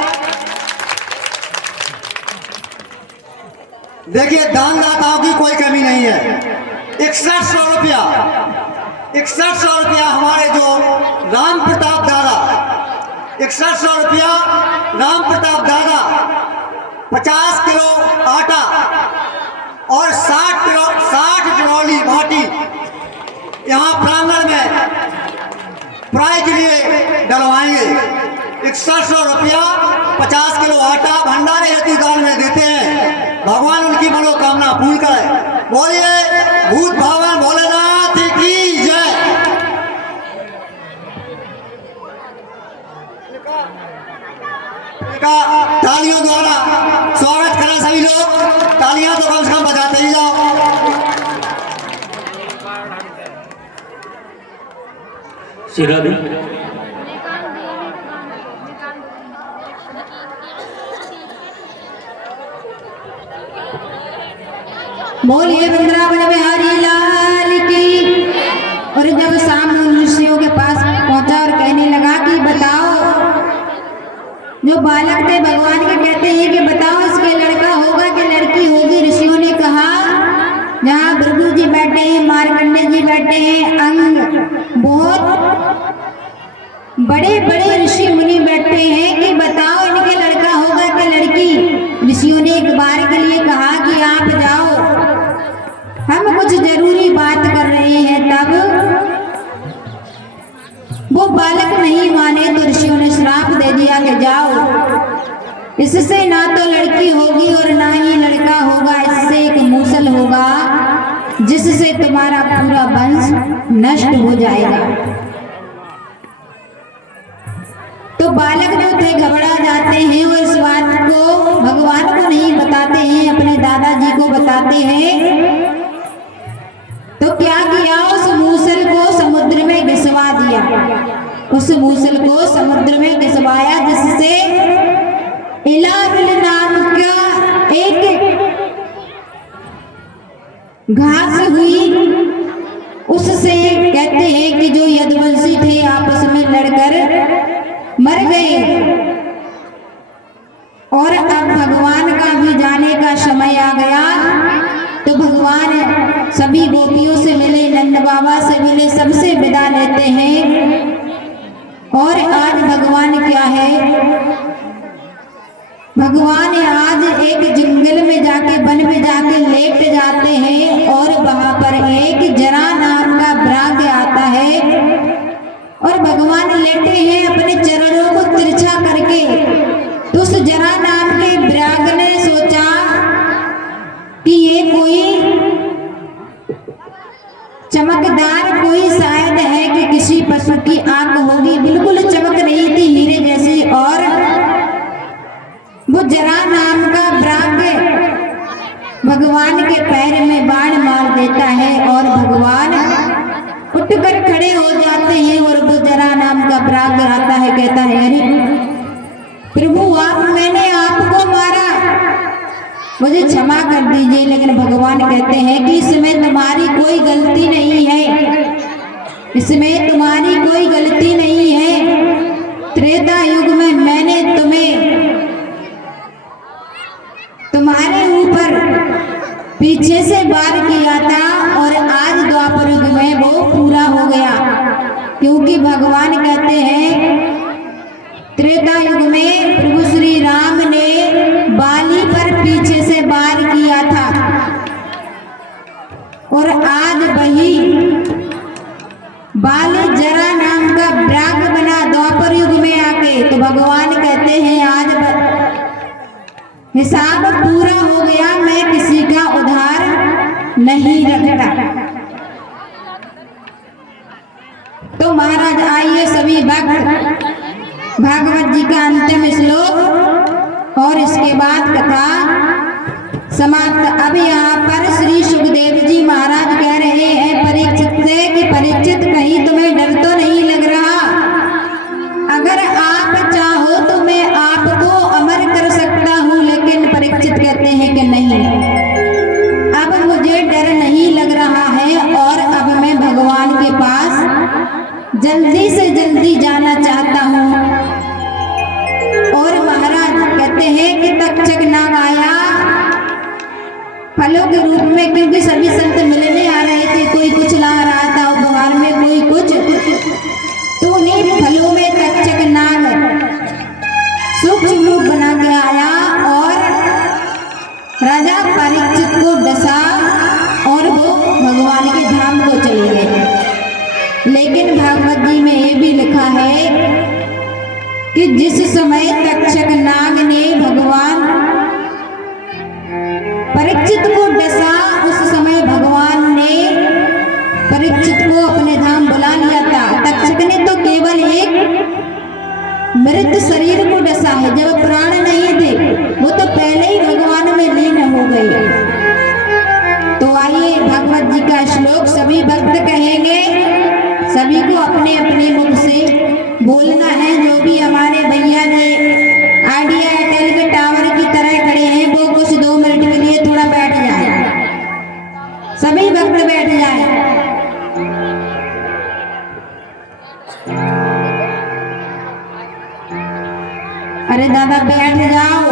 देखिए दानदाताओं की कोई कमी नहीं है। 6100 रुपया, 6100 रुपया हमारे जो राम प्रताप दादा, 6100 रुपया राम प्रताप दादा, 50 किलो आटा और 60 ट्रॉली माटी यहाँ प्रांगण में प्राय के लिए डलवाएंगे। 6100 रुपया 50 किलो आटा भंडारे हेतु दान में देते हैं। भगवान उनकी मनोकामना पूर्ण करे। बोलिए भूत भगवान भोलेनाथ की जय। तालियों द्वारा स्वागत करें सभी लोग। तालियां तो कम से कम बजाते ही जाओ। श्री बोलिए वृंदावन बिहारी लाल की। और जब शाम ऋषियों के पास पहुंचा और कहने लगा कि बताओ, जो बालक थे भगवान के कहते हैं कि बताओ इसके लड़का होगा कि लड़की होगी। ऋषियों ने कहा जहाँ भृगु जी बैठे हैं, मार्कंडे जी बैठे हैं, अंग बहुत बड़े बड़े ऋषि मुनि बैठे हैं कि बताओ इनके लड़का होगा कि लड़की। ऋषियों ने एक बार के लिए कहा कि आप जाओ, हम कुछ जरूरी बात कर रहे हैं। तब वो बालक नहीं माने तो ऋषियों ने श्राप दे दिया कि जाओ, इससे ना तो लड़की होगी और ना ही लड़का होगा, इससे एक मूसल होगा जिससे तुम्हारा पूरा वंश नष्ट हो जाएगा। तो बालक जो थे घबरा जाते हैं और इस बात को भगवान को नहीं बताते हैं, अपने दादाजी को बताते हैं। तो क्या किया, उस मूसल को समुद्र में घिसवा दिया। उस मूसल को समुद्र में घिसवाया जिससे इलाबिल नाम का एक घास हुई, उससे कहते हैं कि जो यदुवंशी थे आपस में लड़कर मर गए। और अब भगवान का भी जाने का समय आ गया। तो भगवान सभी गोपियों से मिले, नंद बाबा से मिले, सबसे विदा लेते हैं। और आज भगवान क्या है, भगवान आज एक जंगल में जाके, वन में जाके लेट जाते हैं और वहां पर एक जरा नाम का ब्राह्मण आता है और भगवान लेटे हैं अपने चरणों को तिरछा करके। तो उस जरा नाम के ब्राग आता है, कहता है अरे प्रभु मैंने आपको मारा, मुझे क्षमा कर दीजिए। लेकिन भगवान कहते हैं कि इसमें तुम्हारी कोई गलती नहीं है, इसमें तुम्हारी कोई गलती नहीं है। त्रेता युग में मैंने तुम्हारे ऊपर पीछे से वार किया था और आज द्वापर युग में वो पूरा हो गया। क्योंकि भगवान कहते हैं त्रेता युग में प्रभु श्री राम ने बाली पर पीछे से वार किया था और आज वही बाल जरा नाम का ब्राग बना द्वापर युग में आके। तो भगवान कहते हैं आज हिसाब पूरा हो गया, मैं किसी का उधार नहीं रखता। तो महाराज आइए सभी भक्त भागवत जी का अंतिम श्लोक और इसके बाद कथा समाप्त। अब यहाँ पर श्री सुखदेव जी महाराज कह रहे हैं परीक्षित से कि परीक्षित कहीं तुम्हें डर तो नहीं लग रहा? अगर आप चाहो तो मैं आपको अमर कर सकता हूँ। लेकिन परीक्षित कहते हैं कि नहीं, अब मुझे डर नहीं लग रहा है और अब मैं भगवान के पास जल्दी से जल्दी जाना चाहता हूँ। और महाराज कहते हैं कि तक्षक नाग आया फलों के रूप में, क्योंकि सभी संत मिलने आ रहे थे, कोई कुछ ला रहा था उपहार में, कोई कुछ। तो उन्हीं फलों में तक्षक नाग सूक्ष्म रूप बना के आया और राजा परीक्षित को डसा और वो भगवान के धाम को चले गए। लेकिन भागवत जी में ये भी लिखा है कि जिस समय तक्षक नाग ने भगवान परीक्षित को डसा, उस समय भगवान ने परीक्षित को अपने धाम बुला लिया था। तक्षक ने तो केवल एक मृत शरीर को डसा है, जब प्राण नहीं थे, वो तो पहले ही भगवान में लीन हो गए। तो आइए भागवत जी का श्लोक सभी भक्त कहेंगे, सभी को अपने अपने मुख से बोलना है। जो भी हमारे भैया जी आइडिया एयरटेल के टावर की तरह खड़े हैं, वो कुछ 2 मिनट के लिए थोड़ा बैठ जाए, सभी भक्त बैठ जाए। अरे दादा बैठ जाओ।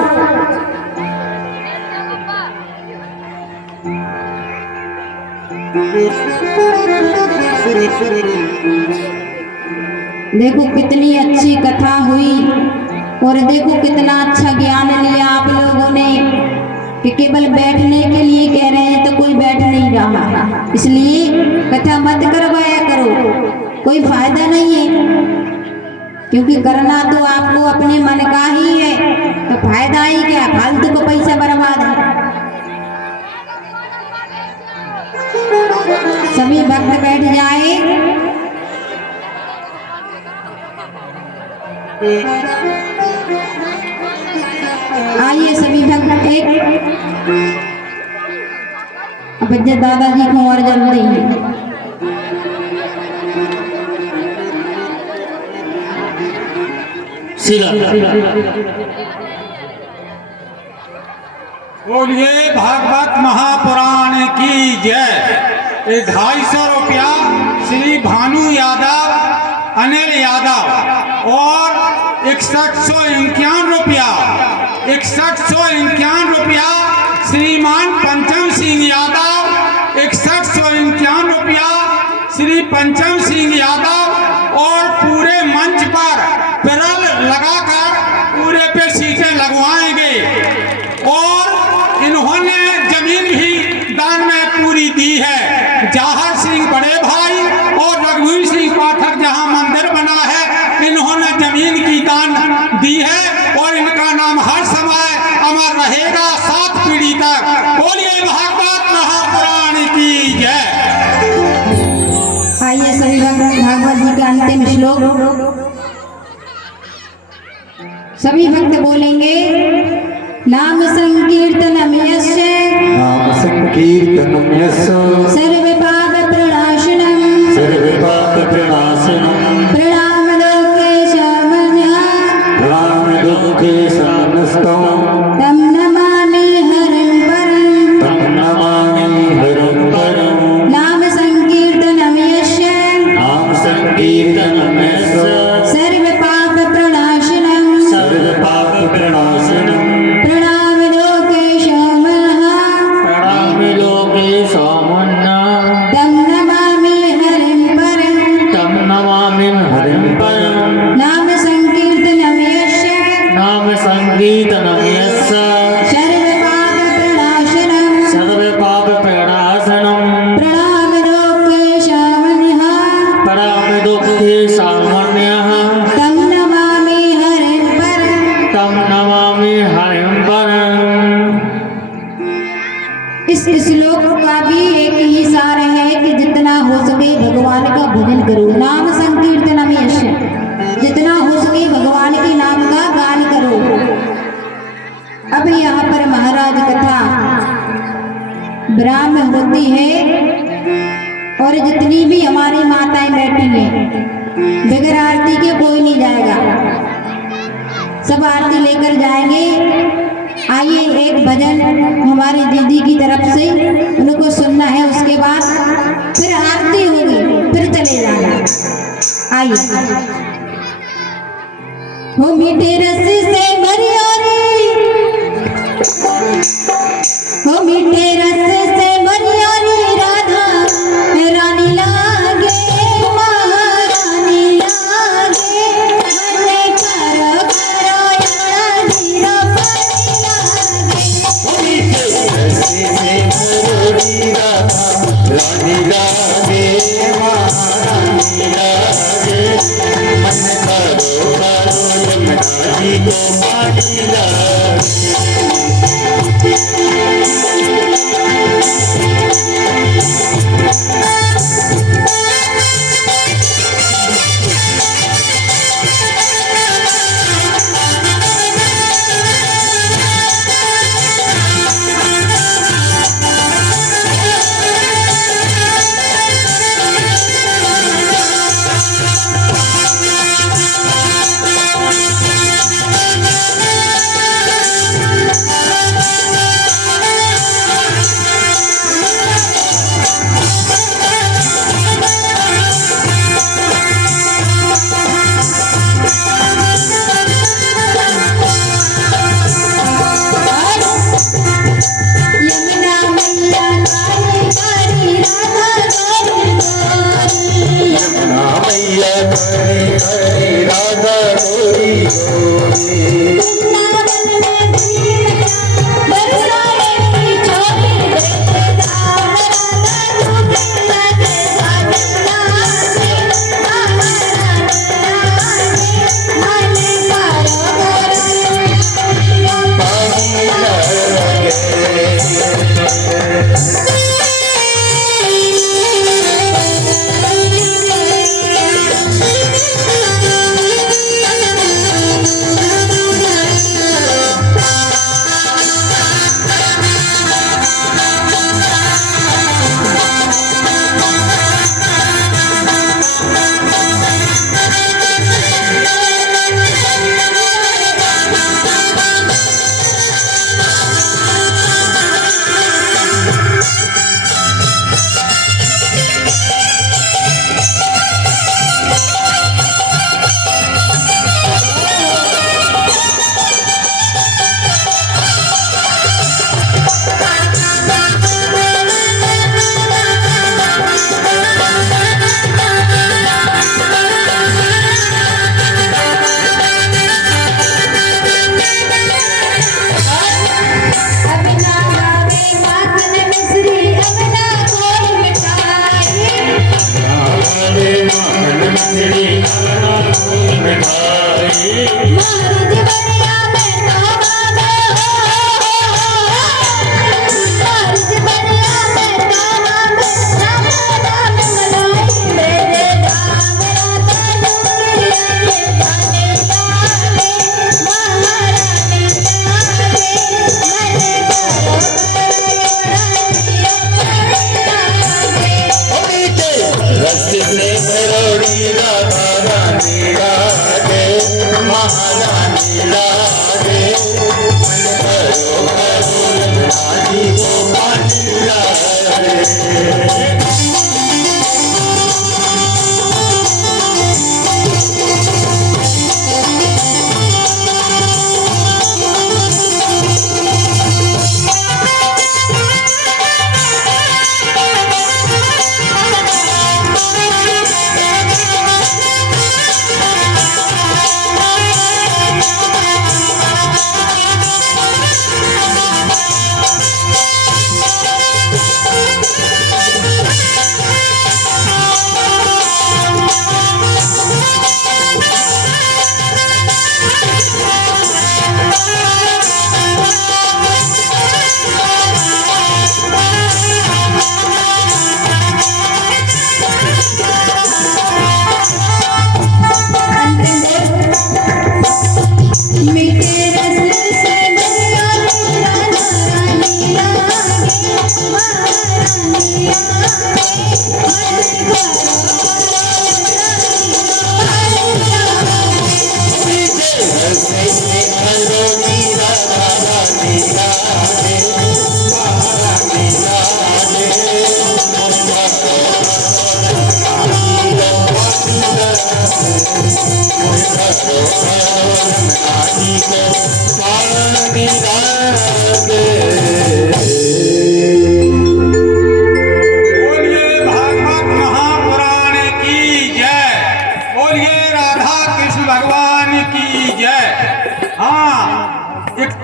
देखो कितनी अच्छी कथा हुई और देखो कितना अच्छा ज्ञान लिया आप लोगों ने कि केवल बैठने के लिए कह रहे हैं तो कोई बैठ नहीं रहा। इसलिए कथा मत करवाया करो, कोई फायदा नहीं है, क्योंकि करना तो आपको अपने मन का ही है, तो फायदा ही क्या, फालतू को पैसा बर्बाद है। सभी भक्त बैठ जाए। आइए सभी भक्त एक अब दादाजी को और जल्दी बोलिए भागवत महापुराण की जय। 250 रुपया श्री भानु यादव, अनिल यादव और 6151 रुपया 6151 रुपया श्रीमान पंचम सिंह यादव, 6151 रुपया श्री पंचम सिंह यादव। और पूरे मंच पर पिरल लगाकर पूरे पे सीटें लगवाएंगे। और इन्होंने जमीन भी दान में पूरी दी है। जहार सिंह बड़े भाई और रघुवीर सिंह पाठक जहां मंदिर बना है, इन्होंने जमीन की दान दी है और इनका नाम हर समय अमर रहेगा 7 पीढ़ी तक। बोलिए भागवत महापुराण की जय। आइए सभी भागवत जी का अंतिम श्लोक सभी भक्त बोलेंगे। नाम संकीर्तनम यस्य, नाम संकीर्तनम यस्य सर्वपाप प्रणाशनम, सर्वपाप प्रणाशनम, प्रणाम लोकेश नमस्तुं तं नमामि हरिं परं तं नमामि हरिं परं नाम संकीर्तनं यस्य नाम संकीर्तनं यस्य सर्व पाप प्रणाशनं सर्व पाप प्रणाशनं प्रणाम लोकेशमः प्रणामि लोकेशमन्ना तं नमामि हरिं परं तं नमामि हरिं परं नाम संकीर्तनं यस्य नाम संकीर्तनं यस्य सर्व पाप प्रणाशनं सर्व पाप प्रणाशनं प्रणाम लोकेशमः प्रणामि लोकेशमन्यः तं नमामि हरिं परं तं नमामि हरिं परं। इस श्लोक का भी एक ही सार है कि जितना हो सके भगवान का भजन करो। नाम संकीर्तनम यश, जितना हो सके भगवान के नाम का गान करो। अब यहाँ पर महाराज कथा ब्राह्म होती है और जितनी भी हमारी माताएं बैठी हैं बगैर आरती के कोई नहीं जाएगा, सब आरती लेकर जाएंगे। आइए एक भजन हमारी दीदी की तरफ से उनको सुनना है, उसके बाद फिर आरती होगी, फिर चले जाना। आइए। हो मीठे रस से मरियोरी, हो मीठे रस से मरियोरी राधा रानी लागे, महारानी लागे, मने करो करो यमुना जीरो पानी लागे। रानी लागे महारानी लागे मन करो करो यमुना जी को पानी लागे। यमुना मैया काली काली राधा गोरी गोरी। यमुना मैया करे करे राधा गोरी गोरी। वृंदावन में भीम बरसाए की छोरी देते धाम राधा डूबे लगे साजना से, महारानी लागे, मन करो करो पानी लागे। Thank you.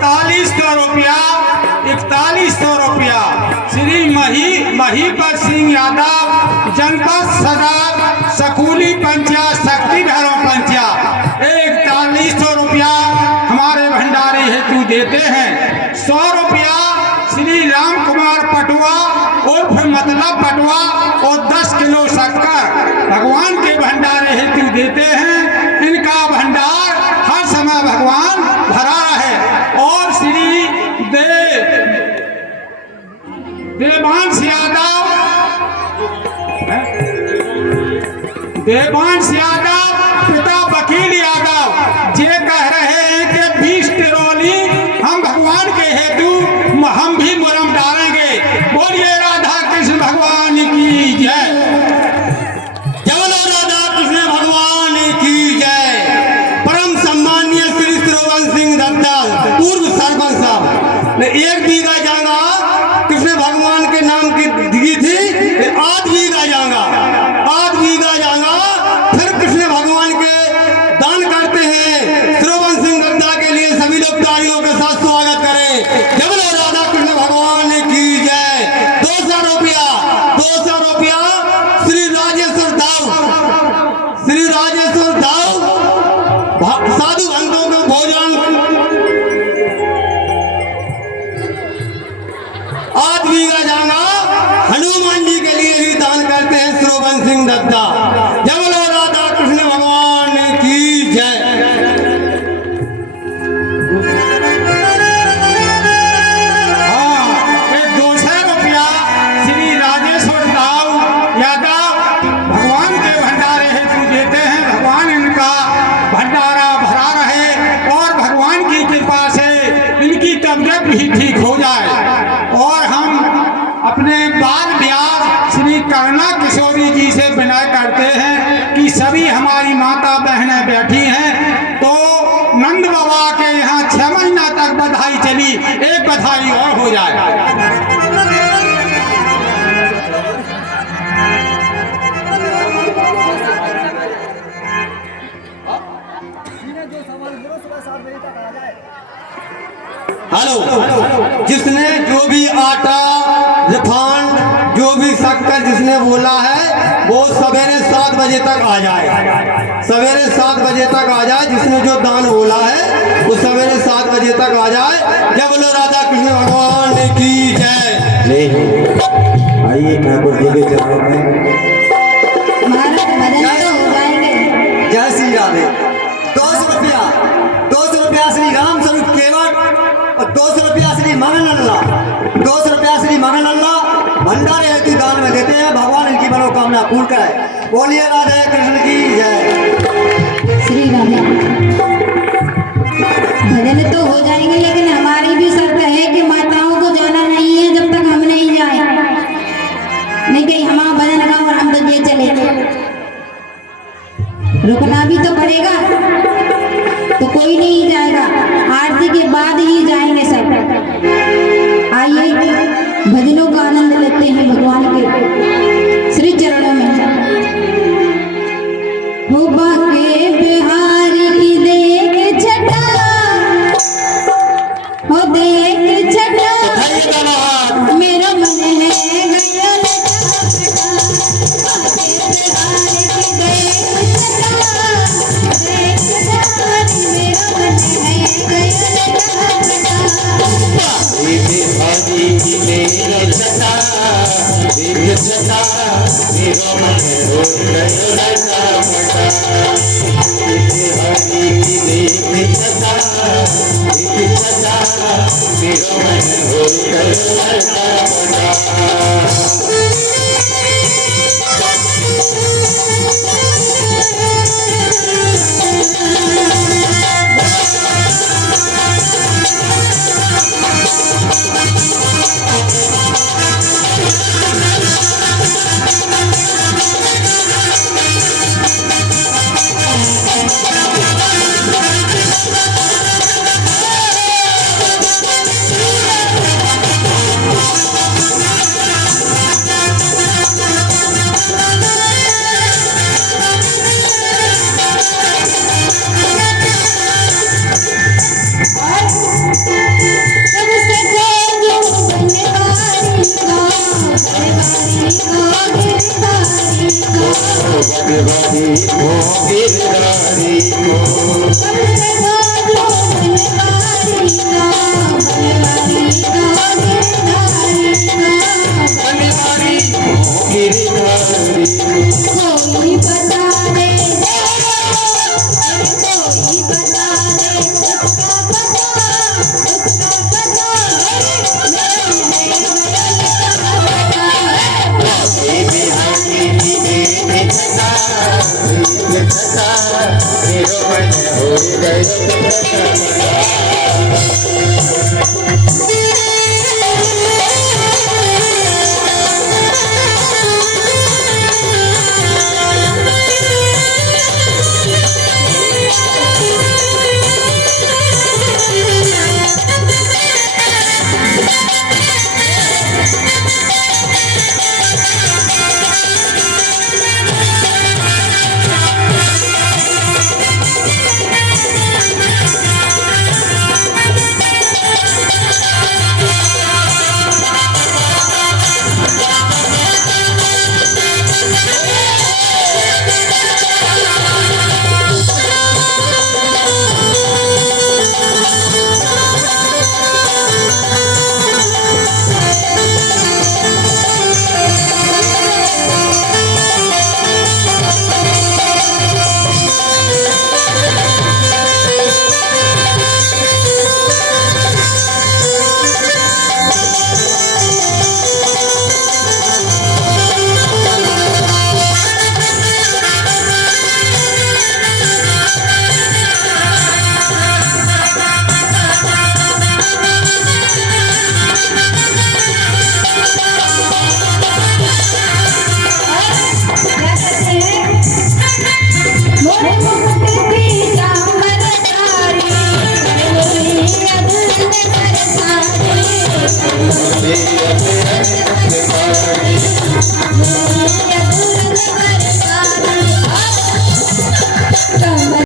4100 रुपया, 4100 रुपया श्री महीपत सिंह यादव, जनपद सदर, सकूली पंचायत, शक्ति भैरव पंचायत, 4100 रुपया हमारे भंडारे हेतु देते हैं। 100 रुपया श्री राम कुमार पटुआ उर्फ मतलब पटुआ और 10 किलो शक्कर भगवान के भंडारे हेतु देते हैं। इनका भंडार हर समय भगवान भरा है। और श्री देवांश यादव पिता वकील यादव जे कह रहे हैं कि 20 ट्रॉली हम भगवान के हेतु हम भी मुरम डालेंगे। बोलिए राधा कृष्ण भगवान की जय। जय राधा कृष्ण भगवान की जय। परम सम्मानीय श्री श्रोवन सिंह दत्ता पूर्व सरपंच साहब ने 1 बीघा जगह कृष्ण भगवान के नाम की दी थी, 8 बीघा जगह फिर कृष्ण भगवान के दान करते हैं। श्रोवन सिंह दत्ता के लिए सभी लोग तालियों के साथ स्वागत करें। जय राधा कृष्ण भगवान की जय। 200 रुपया श्री राजेश्वर दाऊ साधु भक्तों को भोजन 8 बीघा जगह हनुमान जी के लिए भी दान करते हैं श्रोवन सिंह दत्ता। जय राधा कृष्ण भगवान की जय। हाँ, 200 रुपया श्री राजेश्वर दाऊ यादव भगवान के भंडारे हेतु देते हैं। भगवान इनका भंडारा भरा रहे और भगवान की कृपा से इनकी तबीयत भी ठीक हो जाए। और हम अपने बाल ब्यास श्री करुणा किशोरी जी से विनय करते हैं कि सभी हमारी माता बहनें बैठी हैं तो नंद बाबा के यहाँ 6 महीना तक बधाई चली, एक बधाई और हो जाए। हेलो, जिसने जो भी आटा रिफाइंड जो भी शक्कर जिसने बोला है वो सवेरे 7 बजे तक आ जाए। सवेरे 7 बजे तक आ जाए। जिसने जो दान बोला है वो सवेरे 7 बजे तक आ जाए। जय बोलो राधा कृष्ण भगवान की जय। आइए ठाकुर जी के चरणों में महाराज भजन तो हो जाएंगे। जय श्री राधे। 200 रुपया श्री राम स्वरूप केवट और 200 रुपया श्री मंगल अल्लाह, 200 रुपया श्री मंगल अल्लाह भंडारे हेतु दान में देते हैं। भगवान इनकी मनोकामना पूर्ण करे। बोलिए राधे कृष्ण की जय। श्री राधे। भजन तो हो जाएंगे लेकिन हमारी भी शर्त है कि माताओं को जाना नहीं है जब तक हम नहीं जाए। नहीं कहीं हमारा भजन गाओ और हम बजे चले, रुकना भी तो पड़ेगा। तो कोई नहीं जाएगा, आरती के बाद ही जाएंगे सब। आइए भजनों का आनंद लेते हैं भगवान के श्री चरणों में। हो बाके बिहारी की देख छटा, हो देख छटा मेरा मन है गया लटा। बाके बिहारी की देख छटा, देख छटा मेरा मन है गया सारी